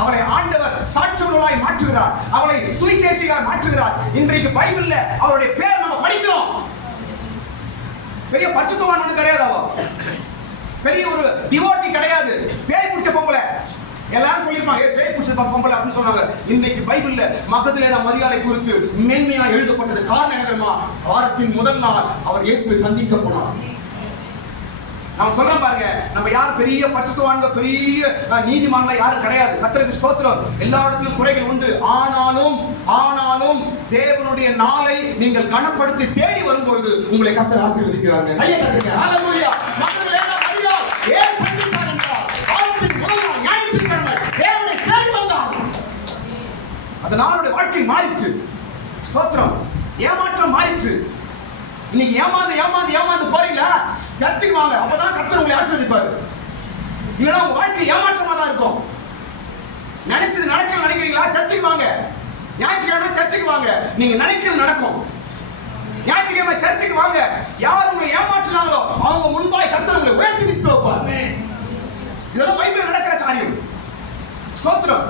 அவளை ஆண்டவர் சாட்சியுள்ளவளாய் மாற்றுகிறார், அவளை சுவிசேஷியாய் மாற்றுகிறார். இன்றைக்கு பைபிள்ல அவருடைய பேர் நம்ம படிக்கிறோம். பெரிய பரிசுத்தவான் கிடையாது, அவ பெரிய ஒரு டிவோட்டி கிடையாது, பேய் பிடிச்ச பொம்பளை. எல்லாரும் சொல்லிருப்பாங்க பேய் பிடிச்ச பொம்பளை அப்படின்னு சொன்னாங்க. இன்னைக்கு பைபிள்ல மகதலேனா மரியாதை குறித்து மேன்மையா எழுதப்பட்டது. காரணம் என்ன தெரியுமா? வாரத்தின் முதல் நாள் அவர் இயேசுவை சந்திக்க போனார். நான் சொல்றேன் பாருங்க, நம்ம யார் பெரிய பரிசுத்தவான்க, பெரிய நீதிமான்கள் யாரும் கிடையாது. கர்த்தருக்கு ஸ்தோத்திரம். எல்லா இடத்திலும் குறைகள் உண்டு. ஆனாலும் தேவனுடைய நாளை நீங்கள் கனப்படுத்தி தேடி வரும்போது உங்களை கர்த்தர் ஆசீர்வதிக்கிறாங்க. கையை தட்டுங்க. ஹalleluya. மகதலேனா மரியா ஏன் சந்தித்தார் என்றால் வாரத்தின் முதல் நாள் ஞாயிற்றுக்கிழமை தேவனை தேடி வந்தார். அதனால அவருடைய வாழ்க்கை மாறிற்று. ஸ்தோத்திரம். ஏமாற்றம் மாறிற்று. இன்னைக்கு ஏமாந்து போறீங்களா? சர்ச்சுக்கு வாங்க, அப்பதான் கர்த்தர் உங்களை ஆசீர்வதிப்பாரு. இல்லைன்னா உங்க வாழ்க்கை ஏமாற்றமா தான் இருக்கும். நினைச்சது நடக்க நினைக்கிறீங்களா? சர்ச்சுக்கு வாங்க. ஞாயிற்றுக்கிழமை சர்ச்சுக்கு வாங்க, நீங்க நினைக்கிறது நடக்கும். ஞாயிற்றுக்கிழமை சர்ச்சுக்கு வாங்க. யார் உங்களை ஏமாற்றினாங்களோ அவங்க முன்பாய் கர்த்தர் உங்களை உயர்த்தி நிறுத்தி வைப்பார். இதெல்லாம் பைபிள் நடக்கிற காரியம். ஸ்தோத்திரம்.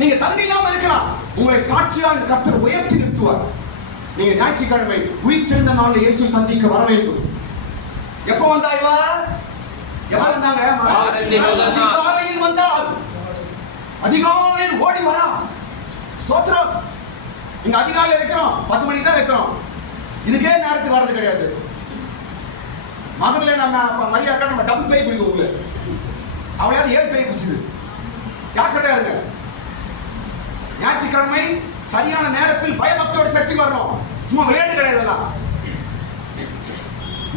நீங்க தகுதி இல்லாம இருக்கலாம், உங்களை சாட்சியாக கர்த்தர் உயர்த்தி நிறுத்துவார். நீங்க ஞாயிற்றுக்கிழமை உயிர்த்தெழுந்த நாள்ல இயேசு சந்திக்க வர வேண்டும். எப்ப வந்தா இவ? எப்ப வந்தாங்க? அதிகாலையில் வந்தால், அதிகாலையில் ஓடி வரா. ஸ்தோத்திரம். இங்க அதிகாலையில் வைக்கிறோம், 10 மணிக்கு தான் வைக்கிறோம். இதுக்கே நேரத்துக்கு வர்றது கிடையாது. மகதலேனா மரியா நம்ம டபுள் பேய் பிடிக்கும். உள்ள அவளையாவது 7 பேய் பிடிச்சது. ஜாக்கிரதையா இருங்க. ஞாயிற்றுக்கிழமை சரியான நேரத்தில் பயபக்தியோடு சர்ச்சைக்கு வரணும். சும்மா விளையாட்டு கிடையாது.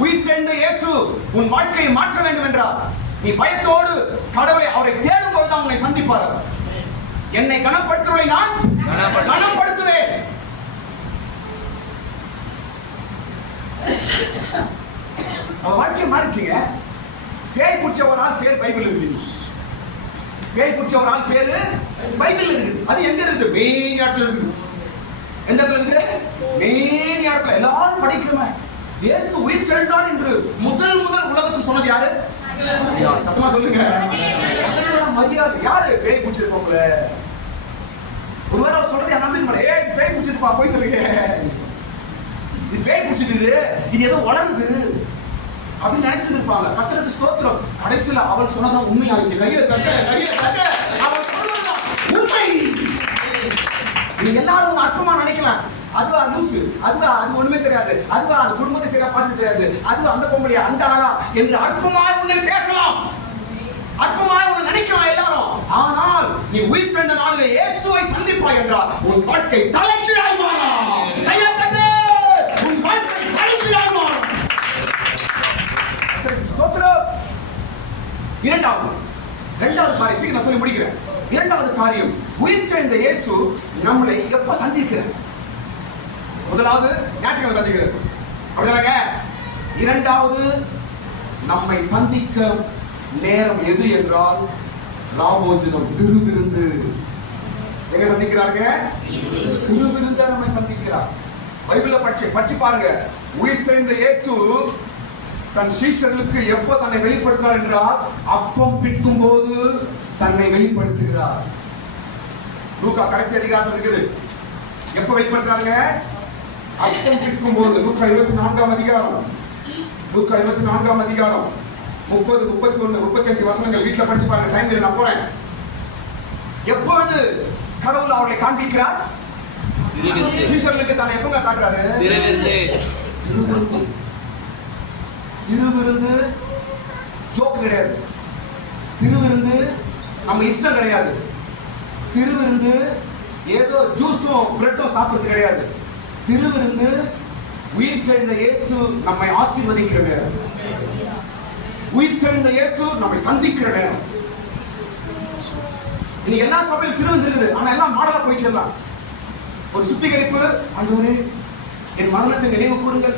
உயிர்த்தெழுந்த இயேசு உன் வாழ்க்கையை மாற்ற வேண்டும் என்றார். நீ பயத்தோடு கடவுளை அவரை தேடும் பொழுது உன்னை சந்திப்பார். என்னை கனப்படுத்துவதை நான் கனப்படுத்துவேன். அவன் வாழ்க்கையை மாறிச்சுங்க. பேய் பிடிச்ச ஒரு ஆள் பேர் பைபிள் இருக்குது. பேய் பிடிச்ச ஒரு ஆள் பேரு பைபிள் இருக்குது. அது எங்க இருக்குது? மெயின் இடத்துல இருக்குது. எந்த இடத்துல இருக்குது? மெயின் இடத்துல. எல்லாரும் படிக்கிறோம். இயேசு உயிர்த்தெழுந்தார் என்று முதல் உலகத்துக்கு சொன்னது யாரு? சத்தமா சொல்லுங்க. மரியாதை. யாரு பேய் பிடிச்சிருக்கோங்கள? ஒருவேளை அவர் சொல்றது நம்பிக்கை மாட்டேன். ஏய் பேய் பிடிச்சிருப்பா, போய் சொல்லுங்க. இது பேய் பிடிச்சிட்டு இது ஏதோ வளருது அப்படின்னு நினைச்சிட்டு இருப்பாங்க. கர்த்தருக்கு ஸ்தோத்திரம். கடைசியில அவள் சொன்னதான் உண்மையாச்சு. கையில தட்ட அவள் சொன்னதுதான் உண்மை. நீங்க எல்லாரும் அற்பமா நினைக்கலாம். அதுவா லூசு, அதுவா அது ஒண்ணுமே தெரியாது, அதுவா அந்த குடும்பத்தை சரியா பார்த்து தெரியாது, அதுவா அந்த பொம்பளையா அந்த ஆளா என்று அற்பமாய் உன்னை பேசலாம், அற்பமாய் உன்னை நினைக்கலாம் எல்லாரும். ஆனால் நீ உயிர்த்தெழுந்த நாளிலே இயேசுவை சந்திப்பாய் என்றால் உன் வாழ்க்கை தலைகீழாய் மாறும். கையை தட்டு. உன் வாழ்க்கை தலைகீழாய் மாறும். ஸ்தோத்திரம். இரண்டாவது காரியம் சீக்கிரம் சொல்லி முடிக்கிறேன். இரண்டாவது காரியம், உயிர்த்தெழுந்த இயேசு நம்மளை எப்ப சந்திக்கிறார்? முதலாவது ஞாயிற்றுக்கிழமை சந்திக்கிறார், அப்படிதாங்க. இரண்டாவது நம்மை சந்திக்க நேரம் எது என்றால் ராபோஜனம், திருவிருந்து. எங்க சந்திக்கிறாங்க? திருவிருந்த நம்மை சந்திக்கிறார். பைபிளை படிச்சு பாருங்க. உயிர்த்தெழுந்த இயேசு தன் சீஷர்களுக்கு எப்போ தன்னை வெளிப்படுத்துகிறார் என்றால் அப்பம் பிட்டும் போது தன்னை வெளிப்படுத்துகிறார். லூக்கா கடைசி அதிகாரம் இருக்குது. எப்ப வெளிப்படுத்துறாங்க? அப்பம் பிட்டும் போது. லூக்கா 24ஆம் அதிகாரம், லூக்கா 24ஆம் அதிகாரம் 30, 31, 35 வசனங்கள் வீட்டுல படிச்சு பாருங்க. டைம் இல்லை, நான் போறேன். எப்பொழுது கடவுள் அவர்களை காண்பிக்கிறார்? சீஷர்களுக்கு தன்னை எப்ப காட்டுறாரு? திருவிருந்து. திருவிருந்து ஜோக் கிடையாது. திருவிருந்து நம்ம இஷ்டம் கிடையாது. திருவிருந்து ஏதோ ஜூஸும் பிரெட்டும் சாப்பிடுறது கிடையாது. திருவிருந்து உயிர்த்தெழுந்த இயேசு நம்மை ஆசீர்வதிக்கிற நேரம். உயிர்த்தெழுந்த இயேசு நம்மை சந்திக்கிற நேரம். இன்னைக்கு எல்லா சபையிலும் திருவிருந்து இருக்குது. ஆனா எல்லாம் மாடலா போயிட்டு எல்லாம் ஒரு சுத்திகரிப்பு. ஆண்டவரே என் மரணத்தை நினைவு கூறுங்கள்,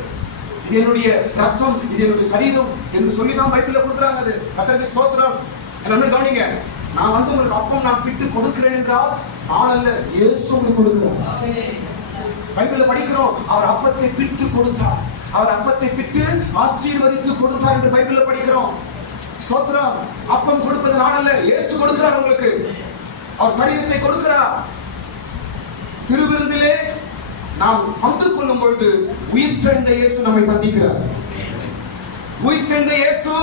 இது என்னுடைய ரத்தம், இது என்னுடைய சரீரம் என்று சொல்லிதான் பைபிள்ல கொடுக்குறாங்க. அது கர்த்தருக்கு ஸ்தோத்திரம். என்ன கவனிங்க, நான் வந்து உங்களுக்கு அப்பம் நான் பிட்டு கொடுக்கிறேன் என்றால் நான் அல்ல, இயேசு உங்களுக்கு கொடுக்கிறார். பைபிள்ல படிக்கிறோம், அவர் அப்பத்தை பிட்டு கொடுத்தார். அவர் அப்பத்தை பிட்டு ஆசீர்வதித்து கொடுத்தார் என்று பைபிள்ல படிக்கிறோம். ஸ்தோத்திரம். அப்பம் கொடுப்பது நான் அல்ல, இயேசு கொடுக்கிறார் உங்களுக்கு. அவர் சரீரத்தை கொடுக்கிறார். திருவிருந்திலே நாம் பங்கு கொள்ளும் பொழுது உயிர்த்தெழுந்த இயேசு நம்மை சந்திக்கிறார். உயிர்த்தெழுந்த இயேசு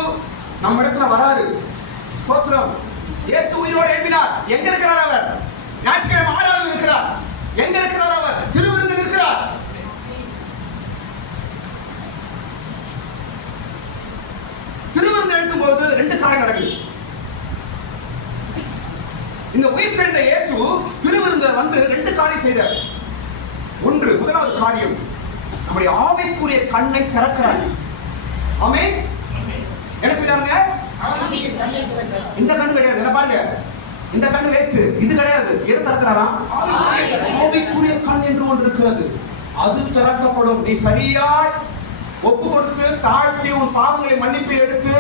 நம்ம இடத்துல வராது. ஸ்தோத்திரம். இயேசு உயிரோடு எழுப்பினார். எங்க இருக்கிறார் அவர்? ஞாயிற்றுக்கிழமை ஆராதனை இருக்கிறார். எங்க இருக்கிறார் அவர்? திருவிருந்தில் இருக்கிறார். திருவிருந்து எடுக்கும் போது 2 காரியம் நடக்குது. இந்த உயிர்த்தெழுந்த இயேசு திருவிருந்த வந்து 2 காரியம் செய்தார். ஒன்று, முதலாவது காரியம், நம்முடைய ஆவிக்குரிய கண்ணை திறக்கிறார். ஆமென். என்ன செய்றாங்க? இந்த கண்ணு கிடையாது. என்ன பாருங்க, இந்த கண்ணு வேஸ்ட், இது கிடையாது. எது திறக்கிறாரா? ஆவிக்குரிய கண் என்று ஒன்று இருக்கிறது. அது திறக்கப்படும். நீ சரியாய் ஒப்பு கொடுத்து தாழ்த்தி உன் பாவங்களை மன்னிப்பு எடுத்து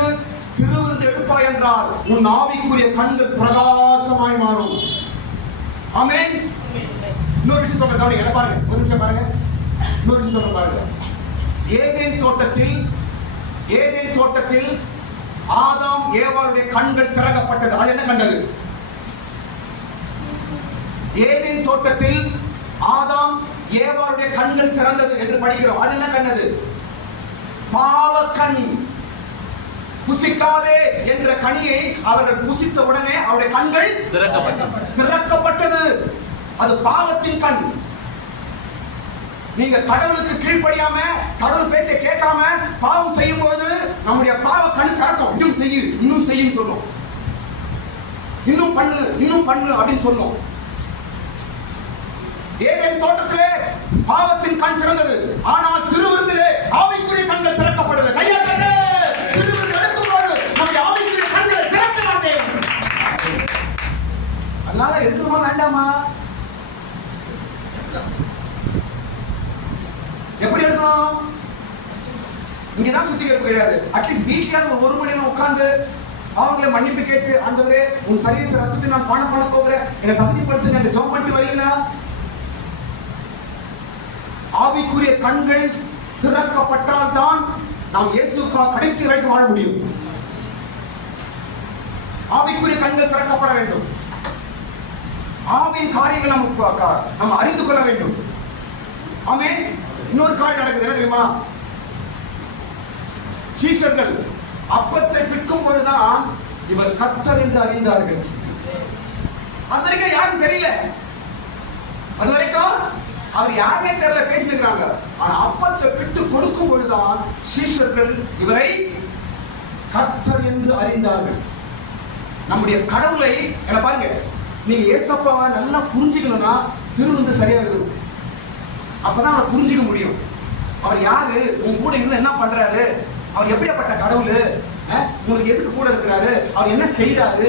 திருவிருந்து எடுப்பாய் என்றால் உன் ஆவிக்குரிய கண்கள் பிரகாசமாய் மாறும். ஆமென். இன்னொரு விஷயம் சொல்றேன், கவனிங்க. என்ன பாருங்க, ஒரு நிமிஷம் பாருங்க. இன்னொரு விஷயம் சொல்றேன் பாருங்க. ஏதேன் தோட்டத்தில் ஆதாம் ஏவாளுடைய கண்கள் திறக்கப்பட்டது. அது என்ன கண்டது? ஏதேன் தோட்டத்தில் ஆதாம் ஏவாளுடைய கண்கள் திறந்தது என்று படிக்கிறோம். அது என்ன கண்டது? பாவக்கண். புசிக்காதே என்ற கனியை அவர்கள் புசித்த உடனே அவருடைய கண்கள் திறக்கப்பட்டது. அது பாவத்தின் கண். நீங்க கடவுளுக்கு கீழ்ப்படியாம, கடவுள் பேச்சை கேட்காம பாவம் செய்யும் போது நம்முடைய பாவ கண் திறக்கும். இன்னும் செய்யும் சொல்லும். இன்னும் பண்ணு அப்படின்னு சொல்லும். ஏதேன் தோட்டத்திலே பாவத்தின் கண் திறந்தது. ஆனால் திருவிருந்திலே ஆவிக்குரிய கண்கள் திறக்கப்படுது. கையா கட்டு. திருவிருந்து எடுக்கும்போது நம்முடைய ஆவிக்குரிய கண்களை திறக்கிறார் தேவன். அதனால எடுக்கணுமா வேண்டாமா? எப்படி எடுக்கணும்? இங்கதான் சுத்திகரிப்பு கிடையாது. அட்லீஸ்ட் வீட்லயாவது ஒரு மணி நேரம் உட்கார்ந்து அவங்களை மன்னிப்பு கேட்டு, ஆண்டவரே உன் சரீரத்தை ரசித்து நான் பானம் பண்ண போகிறேன், என்னை தகுதிப்படுத்துங்க என்று ஜெபம் பண்ணிட்டு வரீங்களா? ஆவிக்குரிய கண்கள் திறக்கப்பட்டால் தான் நாம் இயேசுக்காக கடைசி வரைக்கும் வாழ முடியும். ஆவிக்குரிய கண்கள் திறக்கப்பட வேண்டும். ஆவியின் காரியங்கள் நம்ம அறிந்து கொள்ள வேண்டும். ஆமென். இன்னொரு காரியம் நடக்குது. என்ன தெரியுமா? சீஷர்கள் அப்பத்தை பிற்கும் பொழுதுதான் இவர் கர்த்தர் என்று அறிந்தார்கள். அது வரைக்கும் யாரும் தெரியல. அது வரைக்கும் அவர் யாருமே தெரியல, பேசிக்கிறாங்க. ஆனா அப்பத்தை பிட்டு கொடுக்கும் பொழுதுதான் சீஷர்கள் இவரை கர்த்தர் என்று அறிந்தார்கள். நம்முடைய கடவுளை என்ன பாருங்க, நீங்க ஏசப்பாவை நல்லா புரிஞ்சுக்கணும்னா திருவிருந்து சரியா இருக்கும். அப்பதான் அவரை புரிஞ்சுக்க முடியும். அவர் யாரு, உன் கூட இருந்து என்ன பண்றாரு, அவர் எப்படியாப்பட்ட கடவுள், உங்களுக்கு எதுக்கு கூட இருக்கிறாரு, அவர் என்ன செய்யறாரு,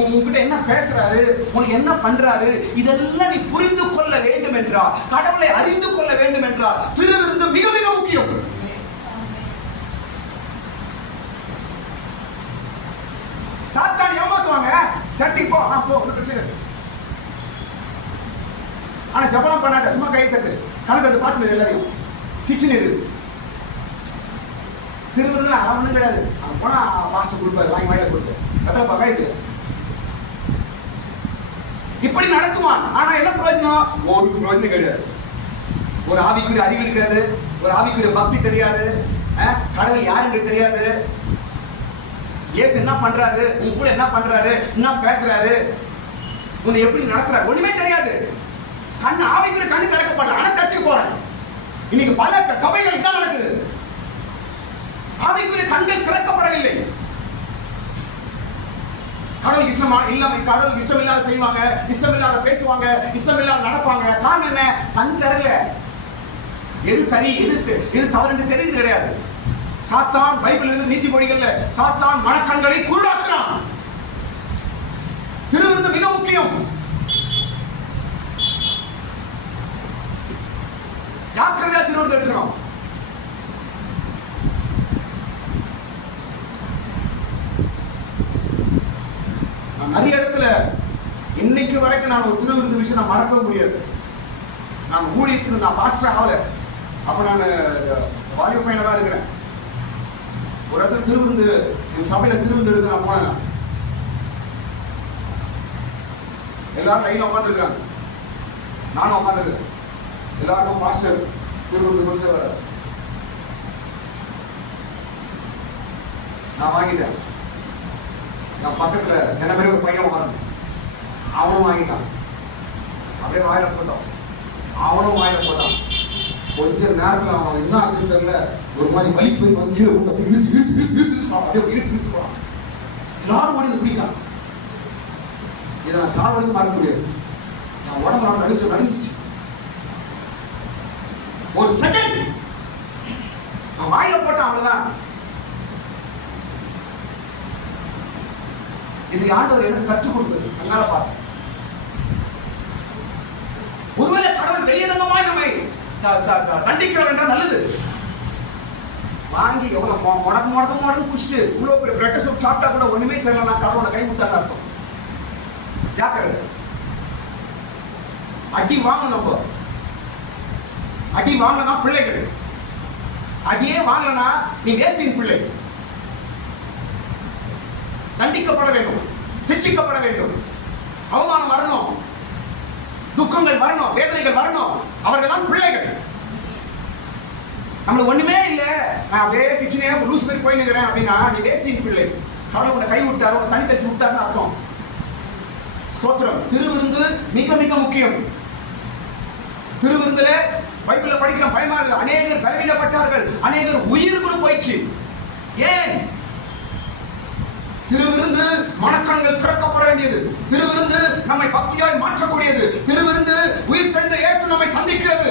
உங்ககிட்ட என்ன பேசுறாரு, உனக்கு என்ன பண்றாரு, இதெல்லாம் நீ புரிந்து கொள்ள வேண்டும் என்றால், கடவுளை அறிந்து கொள்ள வேண்டும் என்றால் திருவிருந்து மிக மிக முக்கியம். சாத்தான் ஏமாத்துவாங்க. சர்ச்சுக்கு போ, பிரச்சனை. ஆனா ஜபனம் பண்ணாத, சும்மா கை தட்டு, கணக்கு தட்டு, பார்த்து எல்லாரையும் சிச்சினு திருவிருந்து ஒண்ணும் கிடையாது. அங்க போனா பாஸ்டர் கொடுப்பாரு, வாங்கி வாயில கொடுப்பாரு, கதை கைது. இப்படி நடத்துவான். ஆனா என்ன பிரயோஜனம்? ஒரு பிரயோஜனம் கிடையாது. ஒரு ஆவிக்குரிய அறிவு இருக்காது, ஒரு ஆவிக்குரிய பக்தி தெரியாது, கடவுள் யாருன்னு தெரியாது, இயேசு என்ன பண்றாரு, உங்க கூட என்ன பண்றாரு, என்ன பேசுறாரு, உன்னை எப்படி நடத்துறாரு, ஒண்ணுமே தெரியாது. கண்ணு ஆவிக்குரிய கண்ணு திறக்கப்படல. ஆனா சர்ச்சுக்கு போறேன். இன்னைக்கு பல சபைகள் தான் நடக்குது. ஆவிக்குரிய கண்கள் திறக்கப்படவில்லை. கடவுள் இஷ்டமா இல்ல, கடவுள் இஷ்டம் இல்லாத செய்வாங்க, இஷ்டம் இல்லாத பேசுவாங்க, இஷ்டம் இல்லாத நடப்பாங்க. காரணம் என்ன? கண் திறக்கல. எது சரி எது தவறு என்று தெரிந்து கிடையாது. சாத்தான் பைபிள் இருந்து நீதிமொழிகள்ல சாத்தான் மனக்கண்களை குருடாக்குறான். திருவிருந்து மிக முக்கியம். ஜாக்கிரதையா திருவிருந்து எடுக்கணும். நிறைய இடத்துல இன்னைக்கு வரைக்கும் நான் ஒரு திருவிருந்து விஷயம் நான் மறக்க முடியாது. நான் ஊழியத்துக்கு நான் மாஸ்டர் ஆகல. அப்ப நான் வாலிப பையனா இருக்கிறேன். ஒரு இடத்துல திருவிருந்து, என் சபையில திருவிருந்து எடுக்க நான் போனேன். எல்லாரும் லைன்ல உட்காந்துருக்காங்க, நானும் உட்காந்துருக்கேன். எல்லாருக்கும் பாஸ்டர் திருவிருந்து கொடுத்து வர நான் வாங்கிட்டேன். நான் பக்கத்துல என்ன மாதிரி ஒரு பையன் உட்காந்து அவனும் வாங்கிட்டான். அப்படியே வாயில போட்டான், அவனும் வாயில போட்டான். கொஞ்ச நேரத்துல அவன் என்ன ஆச்சுன்னு தெரியல, ஒரு மாதிரி வலி போய் வந்து கீழே போட்டு அப்படியே இழுத்து இழுத்து இழுத்து இழுத்து அப்படியே இழுத்து இழுத்து போறான். எல்லாரும் ஓடி பிடிக்கிறான். இதை நான் சார் வரைக்கும் மறக்க முடியாது. நான் உடம்பு நடுந்துச்சு. ஒரு செகண்ட் நான் வாயில போட்டான், அவ்வளவுதான். இது ஆண்டவர் எனக்கு கற்றுக் கொடுத்தது, அதனால பார்த்தேன். ஒருவேளை கடவுள் வெளியரங்கமாய் நம்மை தண்டிக்கிறோம் என்றால் நல்லது. வாங்கி எவ்வளவு முடக்கு குடிச்சிட்டு இவ்வளவு பெரிய பிரெட் சூப் சாப்பிட்டா கூட ஒண்ணுமே தெரியல, நான் கடவுளை கை விட்டா அர்த்தம். ஜாக்கிரதை. அடி வாங்கணும். நம்ம அடி வாங்கினா பிள்ளைகள், அடியே வாங்கலனா நீ வேசியின் பிள்ளை. தண்டிக்கப்பட வேண்டும், சிட்சிக்கப்பட வேண்டும், அவமானம் வரணும், துக்கங்கள் வரணும், வேதனைகள் வரணும். அவர்கள் தான் பிள்ளைகள். நம்மளுக்கு ஒண்ணுமே இல்ல, நான் அப்படியே சிச்சினே லூஸ் மாதிரி போய் நிற்கிறேன் அப்படின்னா நீ வேசியின் பிள்ளை. கடவுள் உன்னை கை விட்டாரு, உன்னை தனி தரிச்சு விட்டாருன்னு அர்த்தம். ஸ்தோத்திரம். திருவிருந்து மிக மிக முக்கியம். திருவிருந்துல பைபிள்ல படிக்கிற பயமா இருக்கு. அநேகர் பலவீனப்பட்டார்கள், அநேகர் உயிர் கூட போயிடுச்சு. ஏன்? திருவிருந்து மனக்கண்கள் திறக்கப்பட வேண்டியது. திருவிருந்து நம்மை பக்தியாய் மாற்றக்கூடியது. திருவிருந்து உயிர் தெழுந்த இயேசு நம்மை சந்திக்கிறது.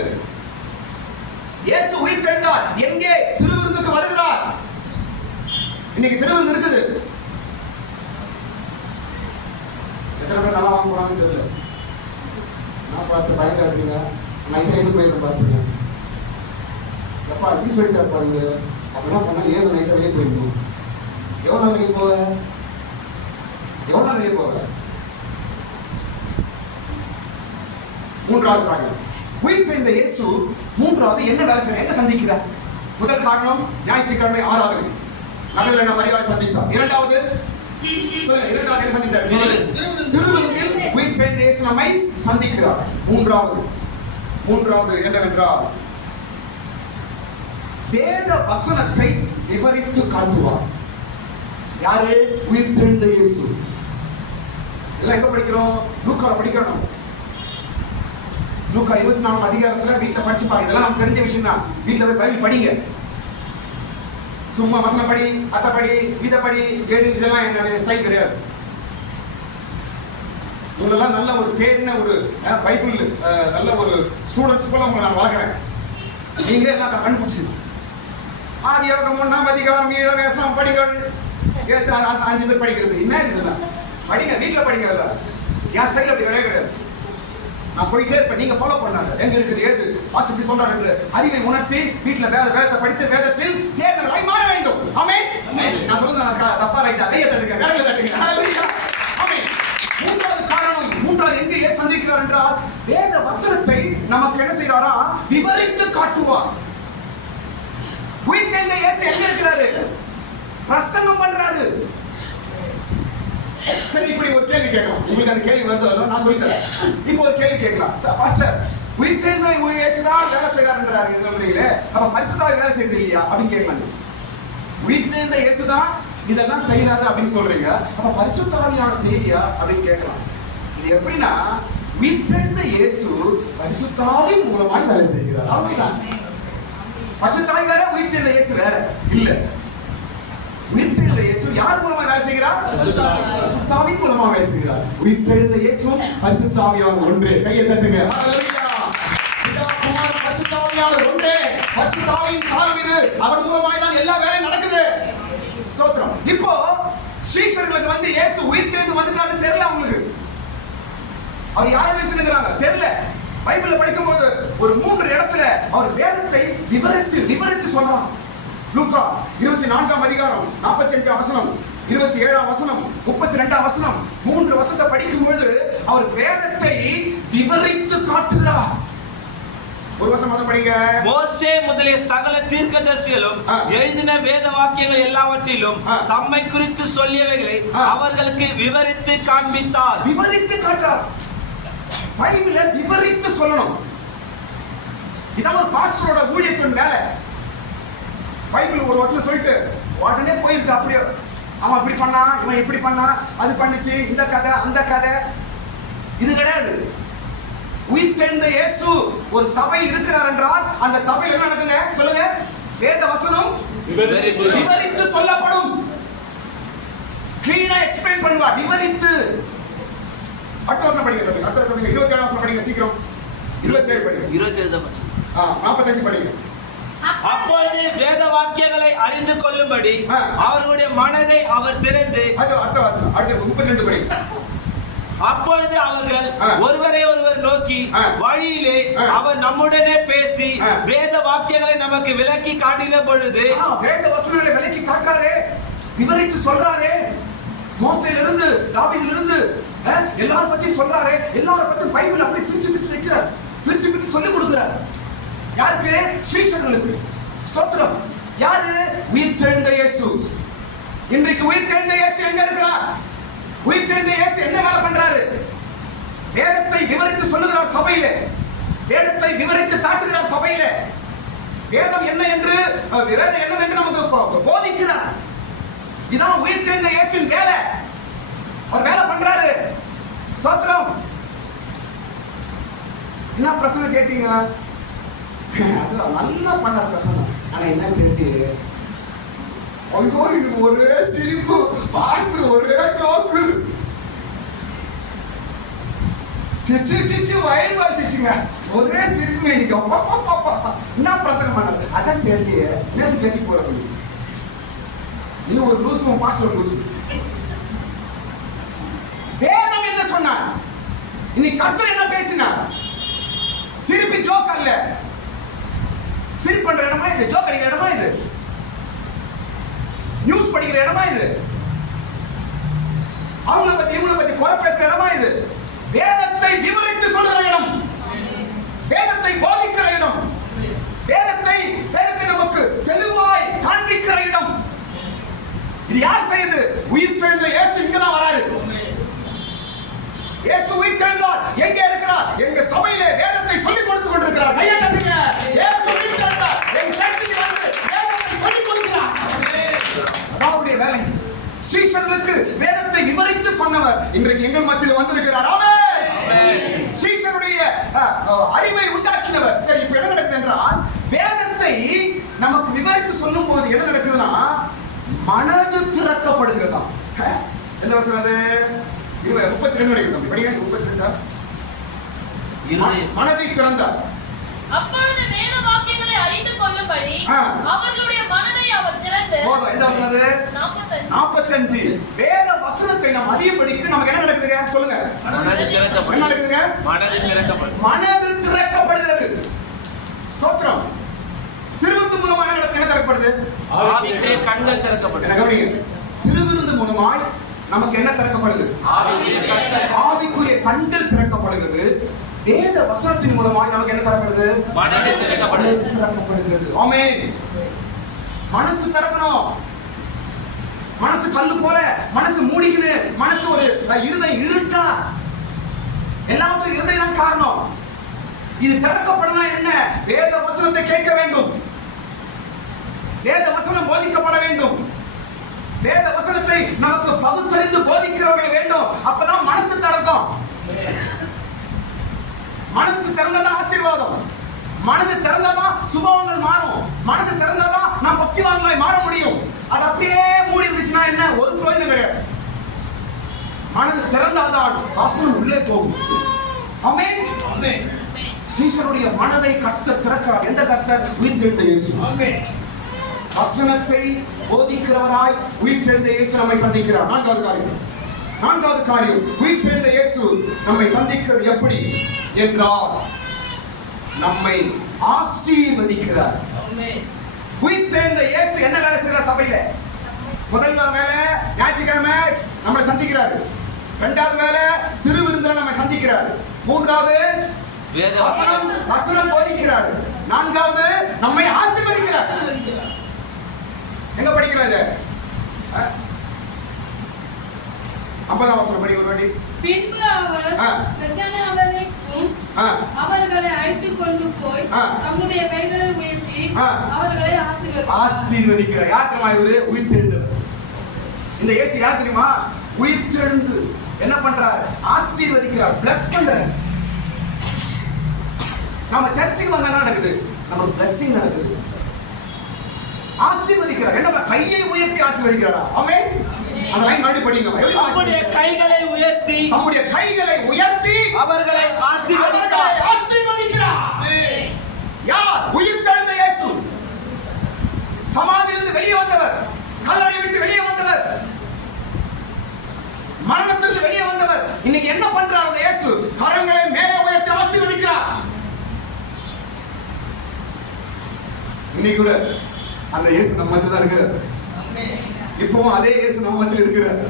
இயேசு உயிர் தெழுந்தார், எங்கே? திருவிருந்துக்கு வருகிறார். இன்னைக்கு திருவிருந்து இருக்குது. எத்தனை பேர் நல்லா வாங்க போறாங்கன்னு தெரியல. நான் பாஸ்டர் பயம் காட்டுறீங்க, நைஸா எதுக்கு போயிருக்கேன் பாஸ்டர். எப்பா இப்படி சொல்லிட்டாரு பாருங்க, அப்படின்னா பண்ணா ஏன் நைஸா வெளியே போயிருக்கணும். எவ்வளவு நாள் வெளியே போக? எவ்வளவு நாள் வெளியே போக? மூன்றாவது காரணம், உயிர் தெழுந்த இயேசு மூன்றாவது என்ன வேலை செய்ய, எங்க சந்திக்கிறார்? முதல் காரணம் ஞாயிற்றுக்கிழமை ஆராதனை, நடுவில் நம்ம மரியாதை சந்தித்தார். இரண்டாவது இரண்டாவது சந்தித்தார் திருவிருந்தில் உயிர் தெழுந்த இயேசு நம்மை சந்திக்கிறார். மூன்றாவது என்னவென்றால் வேத வசனத்தை விவரித்து காட்டுவார். யாரு? உயிர்த்தெழுந்த இயேசு. இதெல்லாம் எங்க படிக்கிறோம்? லூக்கால படிக்கிறோம். லூக்கா 24 அதிகாரத்துல வீட்டுல படிச்சு பாருங்க. இதெல்லாம் நமக்கு தெரிஞ்ச விஷயம் தான். வீட்டுல போய் பைபிள் படிங்க. சும்மா வசனம் படி, அத்தை படி, இதை படி, கேடு, இதெல்லாம் என்னுடைய ஸ்டைல் கிடையாது. இதெல்லாம் நல்ல ஒரு தேர்ன ஒரு பைபிள் நல்ல ஒரு ஸ்டூடெண்ட்ஸ் போல உங்களை நான் வளர்க்குறேன். நீங்களே எல்லாம் கண்டுபிடிச்சிருக்கீங்க. ஆதியாகமம் 1 அதிகாரம் 7 வசனம் படிங்கள். 5 பேர் படிக்கிறது என்ன இதெல்லாம் படிங்க, வீட்டுல படிக்கிறதுல. என் ஸ்டைல் அப்படி கிடையாது கிடையாது. நான் போயிட்டே இருப்பேன், நீங்க ஃபாலோ பண்ணாங்க. எங்க இருக்குது ஏது பாஸ்டர் இப்படி சொல்றாங்க என்று அறிவை உணர்த்தி வீட்டுல வேதத்தை படித்து வேதத்தில் தேர்தலாய் மாற வேண்டும். ஆமென். நான் சொல்றேன் தப்பா ரைட்டா? கையை தட்டுங்க, கரங்களை தட்டுங்க. ஹalleluya. ஆமென். மூன்றாவது காரணம், மூன்றாவது எங்கே சந்திக்கிறார் என்றால் வேத வசனத்தை நமக்கு என்ன செய்யறாரா? விவரித்து காட்டுவார். உயிர்த்தெழுந்த இயேசு எங்க இருக்கிறாரு? பிரசங்கம் பண்றாரு. சரி, இப்படி ஒரு கேள்வி கேட்கலாம். உங்களுக்கு அந்த கேள்வி வருதோ நான் சொல்லி தரேன். இப்போ ஒரு கேள்வி கேட்கலாம். பாஸ்டர், உயிர்த்தெழுந்த இயேசு தான் வேலை செய்யறாருன்றாரு சொல்றீங்களே, அப்ப பரிசுத்த ஆவி வேலை செய்யறது இல்லையா அப்படின்னு கேட்கலாம். உயிர்த்தெழுந்த இயேசு தான் இதெல்லாம் செய்யறாரு அப்படின்னு சொல்றீங்க, அப்ப பரிசுத்த ஆவியான செய்தியா அப்படின்னு கேட்கலாம். இது எப்படின்னா, உயிர்த்தெழுந்த இயேசு பரிசுத்த ஆவியின் மூலமாய் வேலை செய்கிறார். அப்படின்னா பரிசுத்த ஆவி வேற, உயிர்த்தெழுந்த இயேசு வேற இல்ல. உயிர்த்தெழுந்த இயேசு யார் மூலமா வேலை செய்கிறார்? பரிசுத்த ஆவியின் மூலமா வேலை செய்கிறார். உயிர்த்தெழுந்த இயேசு பரிசுத்த ஆவியானவர் ஒன்றே. கையை தட்டுங்க. ஹalleluya. பிதா குமாரன் பரிசுத்த ஆவியானவர் ஒன்றே. பரிசுத்த ஆவியின் காலம் இது. அவர் மூலமாய் தான் எல்லா வேலையும் நடக்குது. ஸ்தோத்திரம். இப்போ சீஷர்களுக்கு வந்து இயேசு உயிர்த்தெழுந்து வந்துட்டாருன்னு தெரியல அவங்களுக்கு. அவர் யாரை நினைச்சுக்கிறாங்க தெரியல. பைபிள்ல படிக்கும்போது ஒரு 3 இடத்துல அவர் வேதத்தை விவரித்து சொல்றாங்க. லூக்கா 24 அதிகாரம் 45 வசனம், 27 வசனம், 32 வசனம், 3 வசனத்தை படிக்கும்போது அவர் வேதத்தை விவரித்து காட்டுகிறார். ஒரு வருஷம் மொத்தம் படிங்க. மோசே முதலிய சகல தீர்க்கதரிசிகளும் எழுதின வேத வாக்கியங்கள் எல்லாவற்றிலும் தம்மை குறித்து சொல்லியவைகளை அவர்களுக்கு விவரித்து காண்பித்தார். விவரித்து காட்டுறார். பைபிளை விவரித்து சொல்லணும். இதான் ஒரு பாஸ்டரோட ஊழியத்தின் வேலை. பைபிள் ஒரு வசனம் சொல்லிட்டு உடனே போயிருக்கு அப்படியே. அவன் இப்படி பண்ணா, இவன் இப்படி பண்ணா, அது பண்ணிச்சு, இந்த கதை அந்த கதை. இது கிடையாது. உயிர்த்தெழுந்த இயேசு ஒரு சபையில் இருக்கிறார் என்றால் அந்த சபையில் என்ன நடக்குங்க சொல்லுங்க? வேத வசனம் விவரித்து சொல்லப்படும். கிளீனா எக்ஸ்பிளைன் பண்ணுவா, விவரித்து. அடுத்த வசனம் படிங்க. அடுத்த வசனம் படிங்க. 27 வசனம் படிங்க சீக்கிரம். 27 படிங்க. 27 45 படிங்க. அப்பொழுது வேத வாக்கியங்களை அறிந்து கொள்ளும்படி அவர்களுடைய மனதை அவர் திறந்து, அடுத்த வசனம் அடுத்த 32 படிங்க. அப்பொழுது அவர்கள் ஒருவரை ஒருவர் நோக்கி வழியிலே அவர் நம்முடனே பேசி வேத வாக்கியங்களை நமக்கு விளக்கி காட்டின பொழுது, வேத வசனங்களை விளக்கி காட்டுறாரே, விவரித்து சொல்றாரே. மோசேயிலிருந்து தாவீதிலிருந்து எல்லாரும் பத்தி சொல்றாரே. எல்லாரும் பத்தி பைபிள் அப்படி பிரிச்சு பிரிச்சு வைக்கிறார். பிரிச்சு பிரிச்சு சொல்லி கொடுக்கிறார். யாருக்கு? சீஷர்களுக்கு. ஸ்தோத்திரம். யாரு? உயிர்த்தெழுந்த இயேசு. இன்றைக்கு உயிர்த்தெழுந்த இயேசு எங்க இருக்கிறார்? உயிர்த்தெழுந்த இயேசு என்ன வேலை பண்றாரு? வேதத்தை விவரித்து சொல்லுகிறார் சபையிலே. வேதத்தை விவரித்து காட்டுகிறார் சபையிலே. வேதம் என்ன என்று நமக்கு போதிக்கிறார். இதான் உயிர்த்தெழுந்த இயேசுவின் வேலை. அவர் வேலை பண்றாரு. ஸ்தோத்திரம். என்ன பிரசங்கம் கேட்டீங்க? நல்லா பண்ணார் பிரசங்கம். ஆனா என்ன தெரியல, ஒரே சிரிப்பு, பாஸ்டர் ஒரே ஜோக்கு, சிரிச்சு வயிறு வலிச்சிச்சுங்க. ஒரே சிரிப்பு. இன்னைக்கு என்ன பிரசங்கம் பண்ணாரு? அதான் தெரியலையே. நேற்று கேட்சி போற நீ ஒரு லூசு, உன் பாஸ்டர் ஒரு லூசு. வேதம் என்ன சொன்னார்? இன்னைக்கு கர்த்தர் என்ன பேசினார்? சிரிப்பு ஜோக் அல்ல. சிரிப்பு பண்ற இடமா இது? ஜோக் அடிக்கிற இடமா இது? நியூஸ் படிக்கிற இடமா இது? அவங்கள பத்தி இவங்கள பத்தி குறை பேசுற இடமா இது? வேதத்தை விவரித்து சொல்கிற இடம், வேதத்தை போதிக்கிற இடம், வேதத்தை நமக்கு தெளிவாய் காண்பிக்கிற இடம். இது யார் செய்யுது? உயிர்த்தெழுந்த இயேசு இங்கதான் வராரு. இயேசு உயிர்த்தெழுந்தார். எங்க இருக்கிறார்? எங்க சபையிலே வேதத்தை சொல்லிக் கொடுத்து கொண்டிருக்கிறார். கையை தட்டுங்க. இயேசு உயிர்த்தெழுந்தார். எங்க சர்ச்சுக்கு வந்து வேதத்தை சொல்லிக் கொடுக்கிறார். அவருடைய வேலை. சீஷர்களுக்கு வேதத்தை விவரித்து சொன்னவர் இன்றைக்கு எங்கள் மத்தியில் வந்திருக்கிறார். ஆமென். சீஷருடைய அறிவை உண்டாக்கினவர். சரி, இப்ப என்ன நடக்குது என்றால், வேதத்தை நமக்கு விவரித்து சொல்லும் போது என்ன நடக்குதுன்னா, மனது திறக்கப்படுகிறதாம். எந்த வசனம் அது? 32 வரைக்கும் படிங்க. 32 மனதை திறந்தார். அப்பொழுது வேத வாக்கியங்களை அறிந்து கொள்ளும்படி அவர்களுடைய மனதை அவர் திறந்து. போதும். எந்த வசனம் அது? 45. வேத வசனத்தை நாம் அறியும்படிக்கு நமக்கு என்ன நடக்குதுங்க சொல்லுங்க? மனது திறக்கப்படுகிறது. என்ன நடக்குதுங்க? மனது திறக்கப்படுகிறது. மனது திறக்கப்படுகிறது. ஸ்தோத்திரம். திருவிருந்து மூலமாக என்ன திறக்கப்படுது? ஆவிக்குரிய கண்கள் திறக்கப்படுகிறது. திருவிருந்து மூலமாய் நமக்கு என்ன திறக்கப்படுது? ஆவிக்குரிய கண்கள் திறக்கப்படுகிறது. வேத வசனத்தின் மூலமாய் நமக்கு என்ன திறக்கப்படுது? மனது திறக்கப்படுகிறது. ஆமென். மனசு திறக்கணும். மனசு கல்லு போல மனசு மூடிக்குது. மனசு ஒரு இருதயம் இருட்டா. எல்லாவற்றும் இருதயம் தான் காரணம். இது திறக்கப்படணும். என்ன? வேத வசனத்தை கேட்க வேண்டும். வேத வசனம் போதிக்கப்பட வேண்டும். வேத வசனத்தை நமக்கு பகுத்தறிந்து போதிக்கிறவர்கள் வேண்டும். அப்பதான் மனசு திறக்கும். மனசு திறந்தாதான் ஆசீர்வாதம். மனது திறந்தாதான் சுபவங்கள் மாறும். மனது திறந்தாதான் நாம் பக்திவான்களாய் மாற முடியும். அது அப்படியே மூடி இருந்துச்சுன்னா என்ன? ஒரு பிரயோஜனம் கிடையாது. மனது திறந்தாதான் வசனம் உள்ளே போகும். ஆமென். ஆமென். சீஷருடைய மனதை கர்த்தர் திறக்கிறார். எந்த கர்த்தர்? உயிர்த்தெழுந்த இயேசு. ஆமென். வசனத்தை போதிக்கிறவராய் உயிர்த்தெழுந்த இயேசு நம்மை சந்திக்கிறார். நான்காவது காரியம் உயிர்த்தெழுந்த இயேசு நம்மை சந்திக்கிறது எப்படி என்றால், நம்மை ஆசீர்வதிக்கிறார். உயிர்த்தெழுந்த இயேசு என்ன வேலை செய்கிறார் சபையில? முதல் வேலை ஞாயிற்றுக்கிழமை நம்மை சந்திக்கிறார். இரண்டாவது வேலை திருவிருந்தில நம்மை சந்திக்கிறார். மூன்றாவது வசனம் போதிக்கிறார். நான்காவது நம்மை ஆசீர்வதிக்கிறார். எங்க படிக்கிறாங்க? 50ஆம் வசனம் படி ஒரு வாட்டி. பின்பு அவர் அவரைக்கும் அவர்களை அழைத்துக் கொண்டு போய் தம்முடைய கைகளை உயர்த்தி அவர்களை ஆசீர்வதிக்கிறார். யாருக்குமா இவரு? உயிர்த்தெழுந்தவர். இந்த இயேசு யார் தெரியுமா? உயிர்த்தெழுந்து என்ன பண்றார்? ஆசீர்வதிக்கிறார், பிளஸ் பண்றார். நம்ம சர்ச்சுக்கு வந்தா நடக்குது, நமக்கு blessing நடக்குது. ஆசீர்வதிக்கிறார். என்ன? கையை உயர்த்தி ஆசீர்வதிக்கிறாரா? ஆமென். அந்த லைன் மறுபடியும் படிங்க. நம்முடைய கைகளை உயர்த்தி, நம்முடைய கைகளை உயர்த்தி அவர்களை ஆசீர்வதிக்கிறார். யார்? உயிர்த்தெழுந்த இயேசு. சமாதியிலிருந்து வெளியே வந்தவர், கல்லறை விட்டு வெளியே வந்தவர், மரணத்திலிருந்து வெளியே வந்தவர். இன்னைக்கு என்ன பண்றார் அந்த இயேசு? கரங்களை மேலே உயர்த்தி ஆசீர்வதிக்கிறார். இன்னைக்கு கூட அந்த இயேசு நம்ம மத்தியில தான் இருக்கிறார். இப்பவும் அதே இயேசு நம்ம மத்தியில இருக்கிறார்.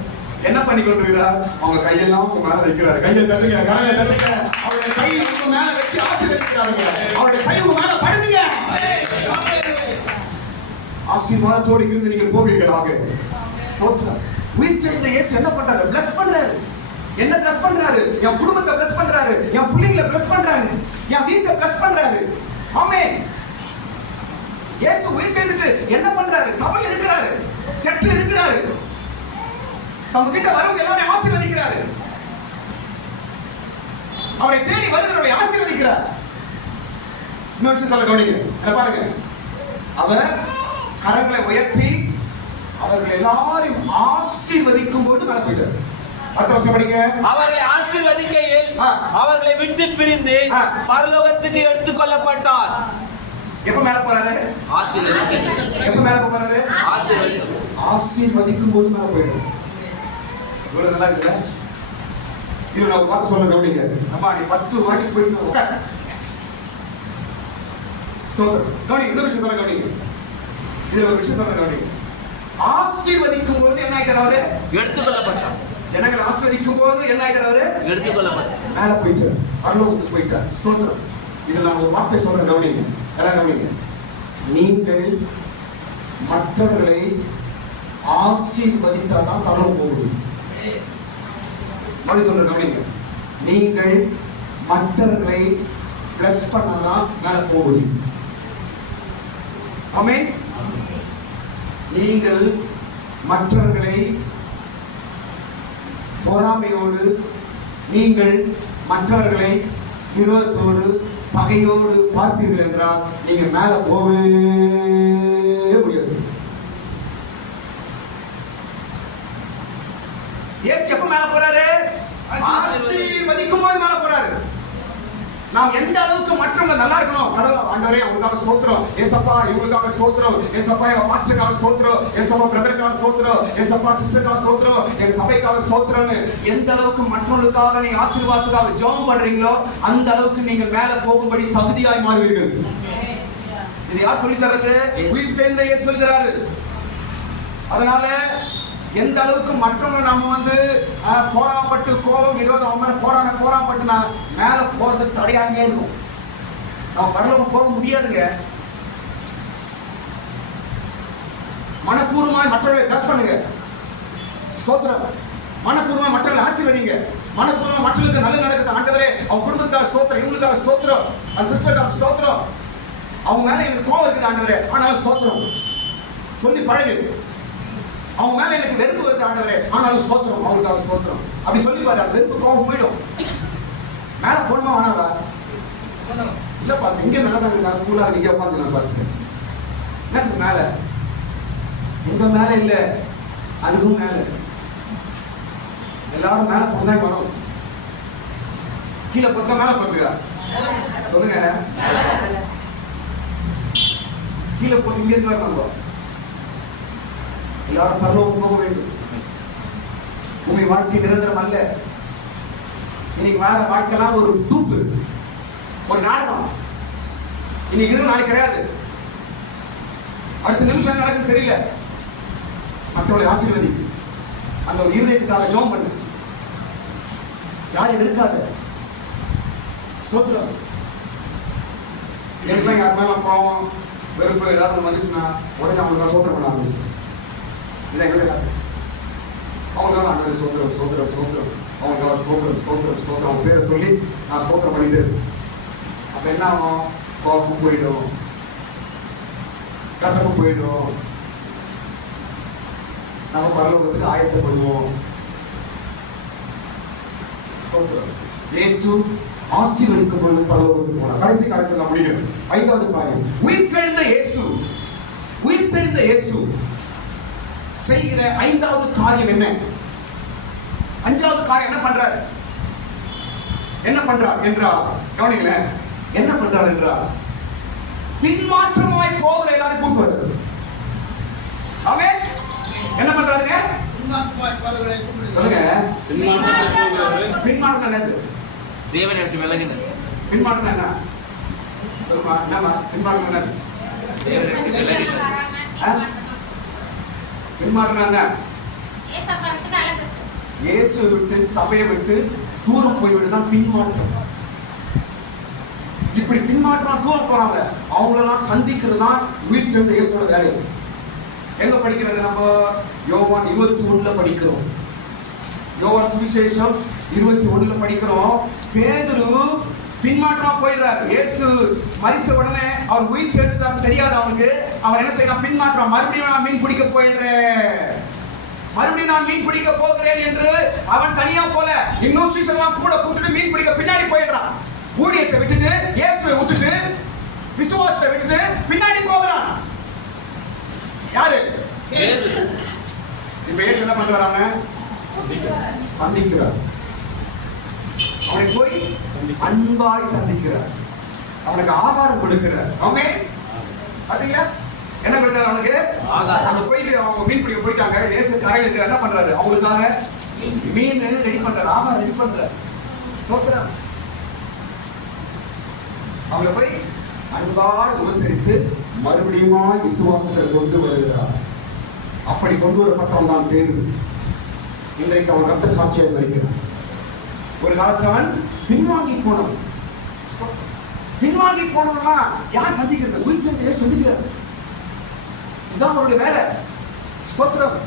என்ன பண்ணி கொண்டிருக்கிறார்? அவங்க கையெல்லாம் உங்க மேல வைக்கிறார். கையை தட்டுங்க, கையை தட்டுங்க. அவருடைய கை உங்க மேல வச்சு ஆசீர்வதிக்கிறாங்க. அவருடைய கை உங்க மேல படுதுங்க. ஆசீர்வாதத்தோடு இருந்து நீங்க போவீங்களாக. ஸ்தோத்திரம். உயிர்த்தெழுந்த இயேசு என்ன பண்றாரு? பிளஸ் பண்றாரு. என்ன பிளஸ் பண்றாரு? என் குடும்பத்தை பிளஸ் பண்றாரு, என் பிள்ளைகளை பிளஸ் பண்றாரு, என் வீட்டை பிளஸ் பண்றாரு. ஆமென். இயேசு உயிர்த்தெழுந்து என்ன பண்றாரு? சபையில் இருக்கிறாரு, சர்ச்சில் இருக்கிறாரு, நம்ம கிட்ட வரவங்க எல்லாரையும் ஆசீர்வதிக்கிறாரு. அவரை தேடி வருகிறவரை ஆசீர்வதிக்கிறார். இன்னொரு சொல்ல கவனிங்க. என்ன பாருங்க. அவர் கரங்களை உயர்த்தி அவர்கள் எல்லாரையும் ஆசீர்வதிக்கும் போது மேல போயிட்டார். அடுத்த வசனம் படிங்க. அவர்களை ஆசீர்வதிக்கையில் அவர்களை விட்டு பிரிந்து பரலோகத்துக்கு எடுத்துக் கொள்ளப்பட்டார். எப்ப மேல போறாரு? எப்ப மேல போறாரு? ஆசீர்வதிக்கும் போது மேல போயிடும். இவ்வளவு நல்லா இருக்குல்ல? இது நான் பார்த்து சொல்ல கவனிங்க. அம்மா நீ 10 வாட்டி போயிட்டு உட்கார். ஸ்தோத்திரம். கவனிங்க. இன்னொரு விஷயம் சொல்ல கவனிங்க. இதுல ஒரு விஷயம் சொல்ல கவனிங்க. ஆசீர்வதிக்கும் போது என்ன ஆயிட்டார்? அவரு எடுத்துக் கொள்ளப்பட்டார். ஜனங்கள் ஆசீர்வதிக்கும் போது என்ன ஆயிட்டார்? அவரு எடுத்துக் கொள்ளப்பட்டார். மேல போயிட்டார், பரலோகத்துக்கு போயிட்டார். ஸ்தோத்திரம். இதுல நான் ஒரு வார்த்தை சொல்றேன் கவனிங்க. எல்லாம் கவனிங்க. நீங்கள் மற்றவர்களை ஆசீர்வதித்தாதான் பரலோகம் போக முடியும். மறுபடியும் சொல்றேன் கவனிங்க. நீங்கள் மற்றவர்களை பிளஸ் பண்ணாதான் மேல போக முடியும். ஆமென். நீங்கள் மற்றவர்களை பொறாமையோடு, நீங்கள் மற்றவர்களை விரோதத்தோடு, பகையோடு பார்ப்பீர்கள் என்றால் நீங்க மேல போகவே முடியாது. இயேசு எப்ப மேல போறாரு? ஆசீர்வதிக்கும் போது மேல போறாரு. நாம் எந்த அளவுக்கு மற்றவங்க நல்லா இருக்கணும். கடவுள் ஆண்டவரே அவங்களுக்காக ஸ்தோத்திரம், ஏசப்பா இவங்களுக்காக ஸ்தோத்திரம், ஏசப்பா எங்க பாஸ்டருக்காக ஸ்தோத்திரம், ஏசப்பா பிரதருக்காக ஸ்தோத்திரம், ஏசப்பா சிஸ்டருக்காக ஸ்தோத்திரம், எங்க சபைக்காக ஸ்தோத்திரம்னு எந்த அளவுக்கு மற்றவங்களுக்காக நீங்க ஆசீர்வாதத்துக்காக ஜெபம் பண்றீங்களோ அந்த அளவுக்கு நீங்க மேல போகும்படி தகுதியாய் மாறுவீர்கள். இது யார் சொல்லி தர்றது? உயிர்த்தெழுந்த இயேசு சொல்லி தராரு. அதனால எந்த அளவுக்கு மற்றவங்க நம்ம போராப்பட்டு கோபம் விரோதம் போராப்பட்டு நான் மேல போறதுக்கு தடையாங்கே இருக்கும். நம்ம பரலோகம் போக முடியாதுங்க. மனப்பூர்வமாய் மற்றவர்களை பிளஸ் பண்ணுங்க. ஸ்தோத்திரம். மனப்பூர்வமா மற்றவர்களை ஆசீர்வதிங்க. மனப்பூர்வமா மற்றவர்களுக்கு நல்ல நடக்கட்டும். ஆண்டவரே அவங்க குடும்பத்துக்காக ஸ்தோத்திரம், இவங்களுக்காக ஸ்தோத்திரம், அந்த சிஸ்டருக்காக ஸ்தோத்திரம். அவங்க மேல எனக்கு கோபம் இருக்குது ஆண்டவரே, ஆனாலும் ஸ்தோத்திரம் சொல்லி பழகு. அவங்க மேல எனக்கு வெறுப்பு வருது ஆண்டவரே, ஆனாலும் ஸ்தோத்திரம், அவங்களுக்காக ஸ்தோத்திரம். அப்படி சொல்லி பாரு, அந்த வெறுப்பு கோபம் போயிடும். மேல போனமா வேணாவா? இல்ல பாஸ் எங்க நடந்தாங்க கூலா இங்க உட்காந்துக்கலாம் பாஸ். என்னத்துக்கு மேல? எங்க மேல இல்ல, அதுக்கும் மேல. எல்லாரும் மேல போதான் வரும். கீழே போறதுக்கா மேல போறதுக்கா? சொல்லுங்க. கீழே போட்டு இங்க இருந்து வரணும். எல்லாரும் பரலோகம் போக வேண்டும். உங்க வாழ்க்கை நிரந்தரம் அல்ல. இன்னைக்கு வேற வாழ்க்கைலாம் ஒரு டூப்பு, ஒரு நாடகம். இன்னைக்கு இருக்கு, நாளைக்கு கிடையாது. அடுத்த நிமிஷம் நடக்குன்னு தெரியல. மற்றவர்களை ஆசீர்வதி. அந்த ஒரு இருதயத்துக்காக ஜெபம் பண்ணு. யாரையும் இருக்காது. ஸ்தோத்திரம். எனக்குலாம் யார் மேலே கோவம் வெறுப்பு ஏதாவது வந்துச்சுன்னா உடனே அவங்களுக்கு சோதனை பண்ண ஆரம்பிச்சு. இல்லை எங்களுக்கு அவங்களால ஆண்டவர் சோதரம் சோதரம் சோதரம் அவங்க ஸ்தோத்திரம் ஸ்தோத்திரம் ஸ்தோத்திரம் அவங்க பேரை சொல்லி நான் ஸ்தோத்திரம் பண்ணிட்டு அப்போ என்ன ஆகும்? கோபம் போயிடும், கசப்பு போயிடும், நம்ம பரலோகத்துக்கு ஆயத்தப்படுவோம். ஸ்தோத்திரம். இயேசு ஆசீர்வதிக்கும் பொழுது பரலோகத்துக்கு போனார். கடைசி காரியத்தில் நான் முடிக்கிறேன். 5வது காரியம், உயிர்த்தெழுந்த இயேசு. உயிர்த்தெழுந்த இயேசு செய்கிற 5வது காரியம் என்ன? 5வது காரியம் என்ன பண்றார்? என்ன பண்றார் என்றால் கவனிங்களேன், என்ன பண்றார் என்றால் பின்மாற்றமாய் போகிற எல்லாரும் கூப்பிடுவார். ஆமென். என்ன பண்றாருங்க? சொல்லுங்க. பின்மாற்றம் என்னது? தேவனை விட்டு விலகினர். பின்மாற்றம் என்ன சொல்லுமா? என்னமா பின்மாற்றம் என்னது? தேவனை விட்டு விலகினர். பின்மாற்றம் என்ன? இயேசு விட்டு சபையை விட்டு தூரம் போய்விடுதான் பின்மாற்றம். இப்படி பின்மாற்றம் தூரம் போறாங்க, அவங்களெல்லாம் சந்திக்கிறது தான் உயிர்த்தெழுந்த இயேசுவோட வேலை. எங்க படிக்கிறது? நம்ம யோவான் 21 படிக்கிறோம். யோவான் சுவிசேஷம் 21 படிக்கிறோம். பேதுரு பின்மாற்றமா போயிடுறாரு. இயேசு மரித்த உடனே அவர் உயிர்த்தெழுந்தார் தெரியாது அவனுக்கு. அவன் என்ன செய்யறான்? பின்மாற்றம். மறுபடியும் நான் மீன் பிடிக்க போயிடுறேன், மறுபடியும் நான் மீன் பிடிக்க போகிறேன் என்று அவன் தனியா போல இன்னும் சீசன்லாம் கூட கூட்டிட்டு மீன் பிடிக்க பின்னாடி போயிடுறான். ஊழியத்தை விட்டுட்டு இயேசுவை விட்டுட்டு விசுவாசத்தை விட்டுட்டு பின்னாடி போகிறான். யாரு? இப்ப இயேசு என்ன பண்றாங்க? சந்திக்கிறார். அவனை போய் அன்பாய் சந்திக்கிறார். அவனுக்கு ஆகாரம் கொடுக்கிறார். ஆமென். பாத்தீங்களா என்ன கொடுத்தாரு அவனுக்கு? ஆகாரம். அவங்க போயிட்டு அவங்க மீன் பிடிக்க போயிட்டாங்க. இயேசு கரையில இருக்கிற என்ன பண்றாரு? அவங்களுக்காக மீன் ரெடி பண்றாரு, ஆகாரம் ரெடி பண்றாரு. ஸ்தோத்திரம். அவங்களை போய் அன்பாய் உபசரித்து மறுபடியும் விசுவாசத்தை கொண்டு வருகிறார். அப்படி கொண்டு வரப்பட்டவன் தான் பேதுரு. இன்றைக்கு அவன் ரத்த சாட்சியாக மரிக்கிறான். ஒரு காலத்துல அவன் பின்வாங்கி போனவன். பின்வாங்கி போனவனா யார் சந்திக்கிறது? உயிர்த்தெழுந்த இயேசு சந்திக்கிறார். இதுதான் அவருடைய வேலை. ஸ்தோத்திரம்.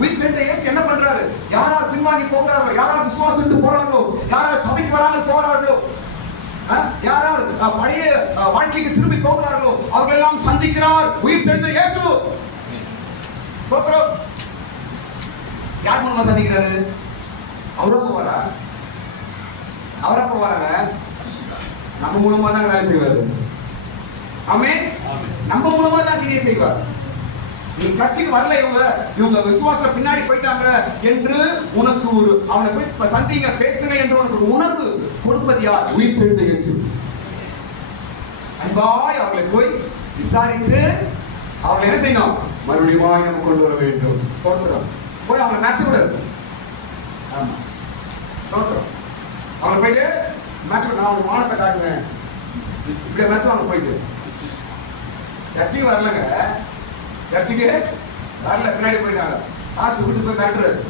உயிர்த்தெழுந்த இயேசு என்ன பண்றாரு? யாரார் பின்வாங்கி போகிறார்களோ, யாரார் விசுவாசத்துக்கு போறார்களோ, யாரார் சபைக்கு வராமல் போறார்களோ, யாரார் பழைய வாழ்க்கைக்கு திரும்பி போகிறார்களோ அவர்கள் எல்லாம் சந்திக்கிறார் உயிர்த்தெழுந்த இயேசு. ஸ்தோத்திரம். யார் மூலமா சந்திக்கிறாரு? அவரா போவாரா? அவரா போவாராங்க? நம்ம மூலமா தான் வேலை செய்வாரு. ஆமென். நம்ம மூலமா தான் கிரியை செய்வார். நீ சர்ச்சுக்கு வரல, இவங்க விசுவாசத்துல பின்னாடி போயிட்டாங்க என்று உனக்கு ஒரு அவனை போய் சந்திங்க பேசுங்க என்று உனக்கு ஒரு உணர்வு கொடுப்பது யார்? உயிர்த்தெழுந்த இயேசு. அன்பாய் அவர்களை போய் விசாரித்து அவர்களை என்ன செய்யணும்? மறுபடியும் நம்ம கொண்டு வர வேண்டும். ஸ்தோத்திரம். போய் அவங்களை மாற்ற விடாது. ஆமா. ஸ்தோத்திரம். அவங்களை போயிட்டு மாற்ற, நான் ஒரு மானத்தை காட்டுவேன் இப்படியே மாற்றுவாங்க. போயிட்டு சர்ச்சுக்கு வரலங்க, சர்ச்சுக்கு வரல, பின்னாடி போயிட்டாங்க. காசு விட்டு போய் மிரட்டுறது.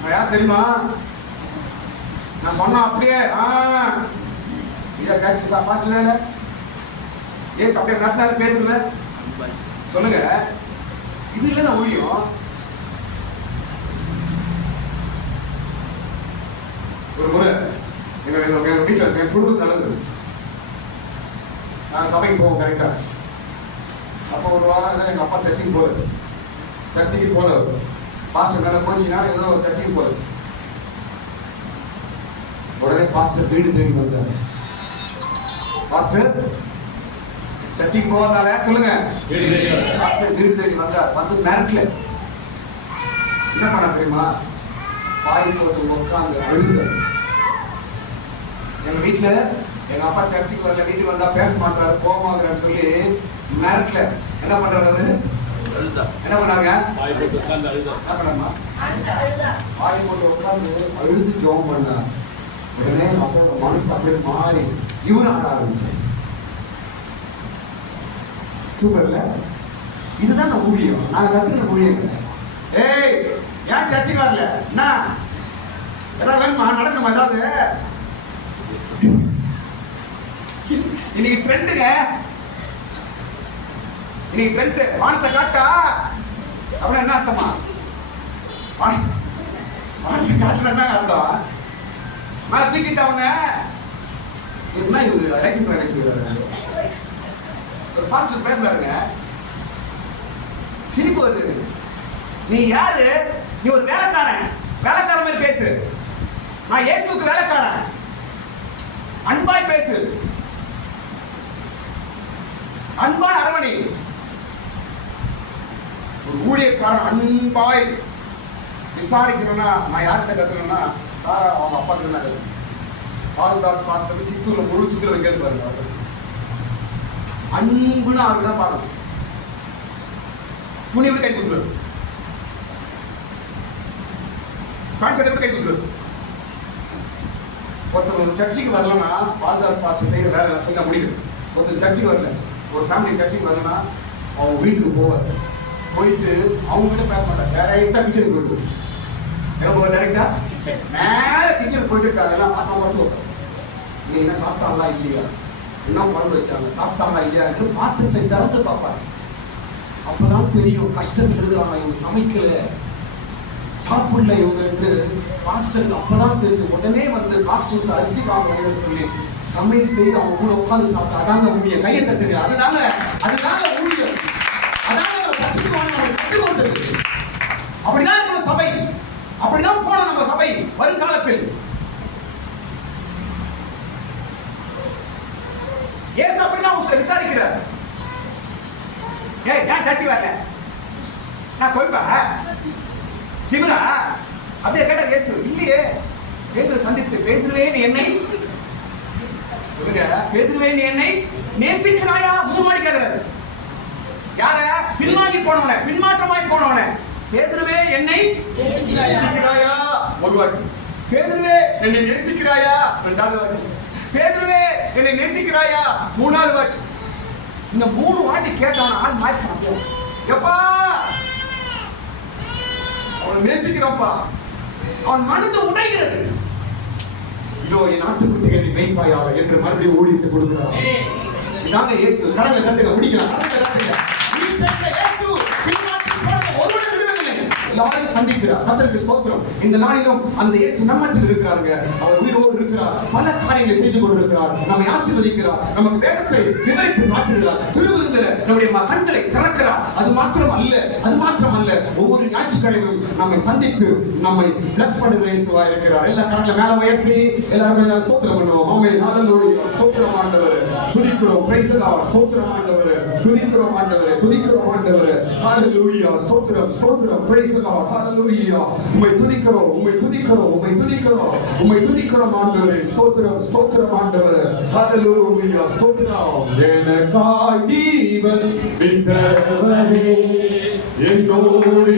நான் யார் தெரியுமா? நான் சொன்னா அப்படியே இதை சர்ச்சு பாஸ்டர் வேலை. ஏசு அப்படியே மிரட்டினாரு பேதுருவேன். சொல்லுங்க, இது இல்லை நான் ஊழியம். ஒரு முறை எங்க வீட்டில் என் குடும்பம் நடந்தது. நாங்கள் சபைக்கு போவோம் கரெக்டா. அப்போ ஒரு வாரம் எங்க அப்பா சர்ச்சுக்கு போல பாஸ்டர் மேல போச்சுன்னா ஏதோ சர்ச்சுக்கு போல. உடனே பாஸ்டர் வீடு தேடி வந்தார். பாஸ்டர் சர்ச்சுக்கு போவதால சொல்லுங்க, பாஸ்டர் வீடு தேடி வந்தார். வந்து மிரட்டல. என்ன பண்ண தெரியுமா? பாய்க்கு உட்காந்து அழுத. எங்க வீட்டுல எங்க அப்பா சர்ச்சுக்கு வரல, வீட்டுக்கு வந்தா பேச மாட்டாரு, கோபமாகறான்னு சொல்லி மிரட்டல. என்ன பண்றாரு அவரு? என்ன பண்ணாங்க? பாய் போட்டு உட்காந்து அழுது ஜெபம் பண்ணார். உடனே அப்போட மனசு அப்படியே மாறி இவரும் ஆட ஆரம்பிச்சேன். சூப்பர்ல. இதுதான் நான் ஊழியம். நாங்க கத்துக்கிற ஊழியம். ஏய், ஏன் சர்ச்சுக்கு வரல? என்ன ஏதாவது வேணுமா? நடக்குமா ஏதாவது? இன்னைக்கு ட்ரெண்டுங்க. இன்னைக்கு டென்ட் வானத்தை காட்டா அப்படின்னா என்ன அர்த்தமா? வானத்தை காட்டலன்னா அர்த்தம் மேல தூக்கிட்டவன என்ன இவரு லைசன்ஸ் வச்சிருக்காரு. ஒரு பாஸ்டர் பேசுறாருங்க, சிரிப்பு வருது. நீ யாரு? நீ ஒரு வேலைக்காரன், வேலைக்காரன் மாதிரி பேசு. நான் இயேசுவுக்கு வேலைக்காரன், அன்பாய் பேசு, அன்பாய் அரவணை. ஒரு ஊழியக்காரன் அன்பாய் விசாரிக்கணும்னா நான் யார்கிட்ட கத்துக்கணும்னா சாரா அவங்க அப்பா கிட்ட தான். பால்தாஸ் பாஸ்டர் சித்தூர்ல முழு சித்தூர்ல கேட்டு பாருங்க. அன்புன்னு அவருக்கு தான் பார்க்கணும். துணி விட்டு கை குத்துரு, கை குத்துரு. ஒருத்தர் சர்ச்சுக்கு வரலன்னா பால்தாஸ் பாஸ்டர் செய்யற வேலை சொல்ல முடியுது. ஒருத்தர் சர்ச்சுக்கு வரல, ஒரு ஃபேமிலி சர்ச்சுக்கு வரலன்னா அவங்க வீட்டுக்கு போவார். போயிட்டு அவங்க கிட்ட பேச மாட்டாங்க, டைரக்டா கிச்சனுக்கு போயிட்டு எங்க போவார்? டைரக்டா மேல கிச்சனுக்கு போயிட்டு அதெல்லாம் பார்த்து நீங்க என்ன சாப்பிட்டாங்களா இல்லையா, என்ன குழம்பு வச்சாங்க, சாப்பிட்டாங்களா இல்லையா என்று பாத்திரத்தை திறந்து பார்ப்பாங்க. அப்பதான் தெரியும் கஷ்டத்தில் இருக்கிறாங்க, இவங்க சமைக்கல, சாப்பிடல இவங்க என்று பாஸ்டருக்கு அப்பதான் தெரியும். உடனே வந்து காசு கொடுத்து அரிசி வாங்கணும்னு சொல்லி சமையல் செய்து அவங்க கூட உட்கார்ந்து சாப்பிட்டா அதாங்க ஊழிய. கையை தட்டுங்க. அதுதாங்க ஊழியம். அதாங்க கற்றுக் கொடுத்தது. அப்படிதான் நம்ம சபை, அப்படிதான் போன நம்ம சபை வருங்காலத்தில். ஏசு அப்படிதான் விசாரிக்கிறார். ஏன் சர்ச்சைக்கு வரல, நான் கோய்ப்பா திமிரா அப்படியே கேட்ட இயேசு இல்லையே. பேதுரு சந்தித்து, பேதுருவே நீ என்னை சொல்லுங்க, பேதுருவே நீ என்னை நேசிக்கிறாயா? 3 வாட்டி கேட்கிறாரு. யார? பின்வாங்கி போனவன, பின்மாற்றமாய் போனவன. பேதுருவே என்னை நேசிக்கிறாயா? 1 வாட்டி. பேதுருவே என்னை நேசிக்கிறாயா? 2வது வாட்டி. பேதுருவே என்னை நேசிக்கிறாயா? 3வது வாட்டி. இந்த 3 வாட்டி கேட்டான ஆள் மாய்க்கான். எப்பா அவன் நேசிக்கிறப்பா, அவன் மனது உடைகிறது. இதோ என் ஆட்டுக்குட்டிகளை மேய்ப்பாயாக என்று மறுபடியும் ஊழியத்தை கொடுக்கிறார். இதாங்க இயேசு. கடவுளை தட்டுங்க, முடிக்கலாம். எல்லாரையும் சந்திக்கிறார். கர்த்தருக்கு ஸ்தோத்திரம். இந்த நாளிலும் அந்த இயேசு நம்மத்தில் இருக்கிறாருங்க. அவர் உயிரோடு இருக்கிறார். பல காரியங்களை செய்து கொண்டிருக்கிறார். நம்மை ஆசீர்வதிக்கிறார். நமக்கு வேதத்தை விவரித்து காட்டுகிறார். திருவிருந்தில நம்முடைய கண்களை திறக்கிறார். அது மாத்திரம் அல்ல, ஒவ்வொரு ஞாயிற்றுக்கிழமையும் நம்மை சந்தித்து நம்மை பிளஸ் பண்ணுகிற இயேசுவா இருக்கிறார். எல்லா கரங்களை மேல உயர்த்தி எல்லாருமே ஸ்தோத்திரம் பண்ணுவோம். ஆமென், ஹல்லேலூயா. ஸ்தோத்திரம் ஆண்டவரே, துதிக்கிறோம். Praise the Lord. ஸ்தோத்திரம் ஆண்டவரே, துதிக்கிறோம் ஆண்டவரே, துதிக்கிறோம் ஆண்டவரே. ஹல்லேலூயா. ஸ்தோத்திரம், ஸ்தோத்திரம். Praise the Lord. ஹல்லேலூயா. உம்மை துதிக்கிறோம், உம்மை துதிக்கிறோம், உம்மை துதிக்கிறோம், உம்மை துதிக்கிறோம் ஆண்டவரே. ஸ்தோத்திரம், ஸ்தோத்திரம் ஆண்டவரே. ஹல்லேலூயா. ஸ்தோத்திரம். எனக்காய் ஜீவன் விட்டவரே, என்னோடு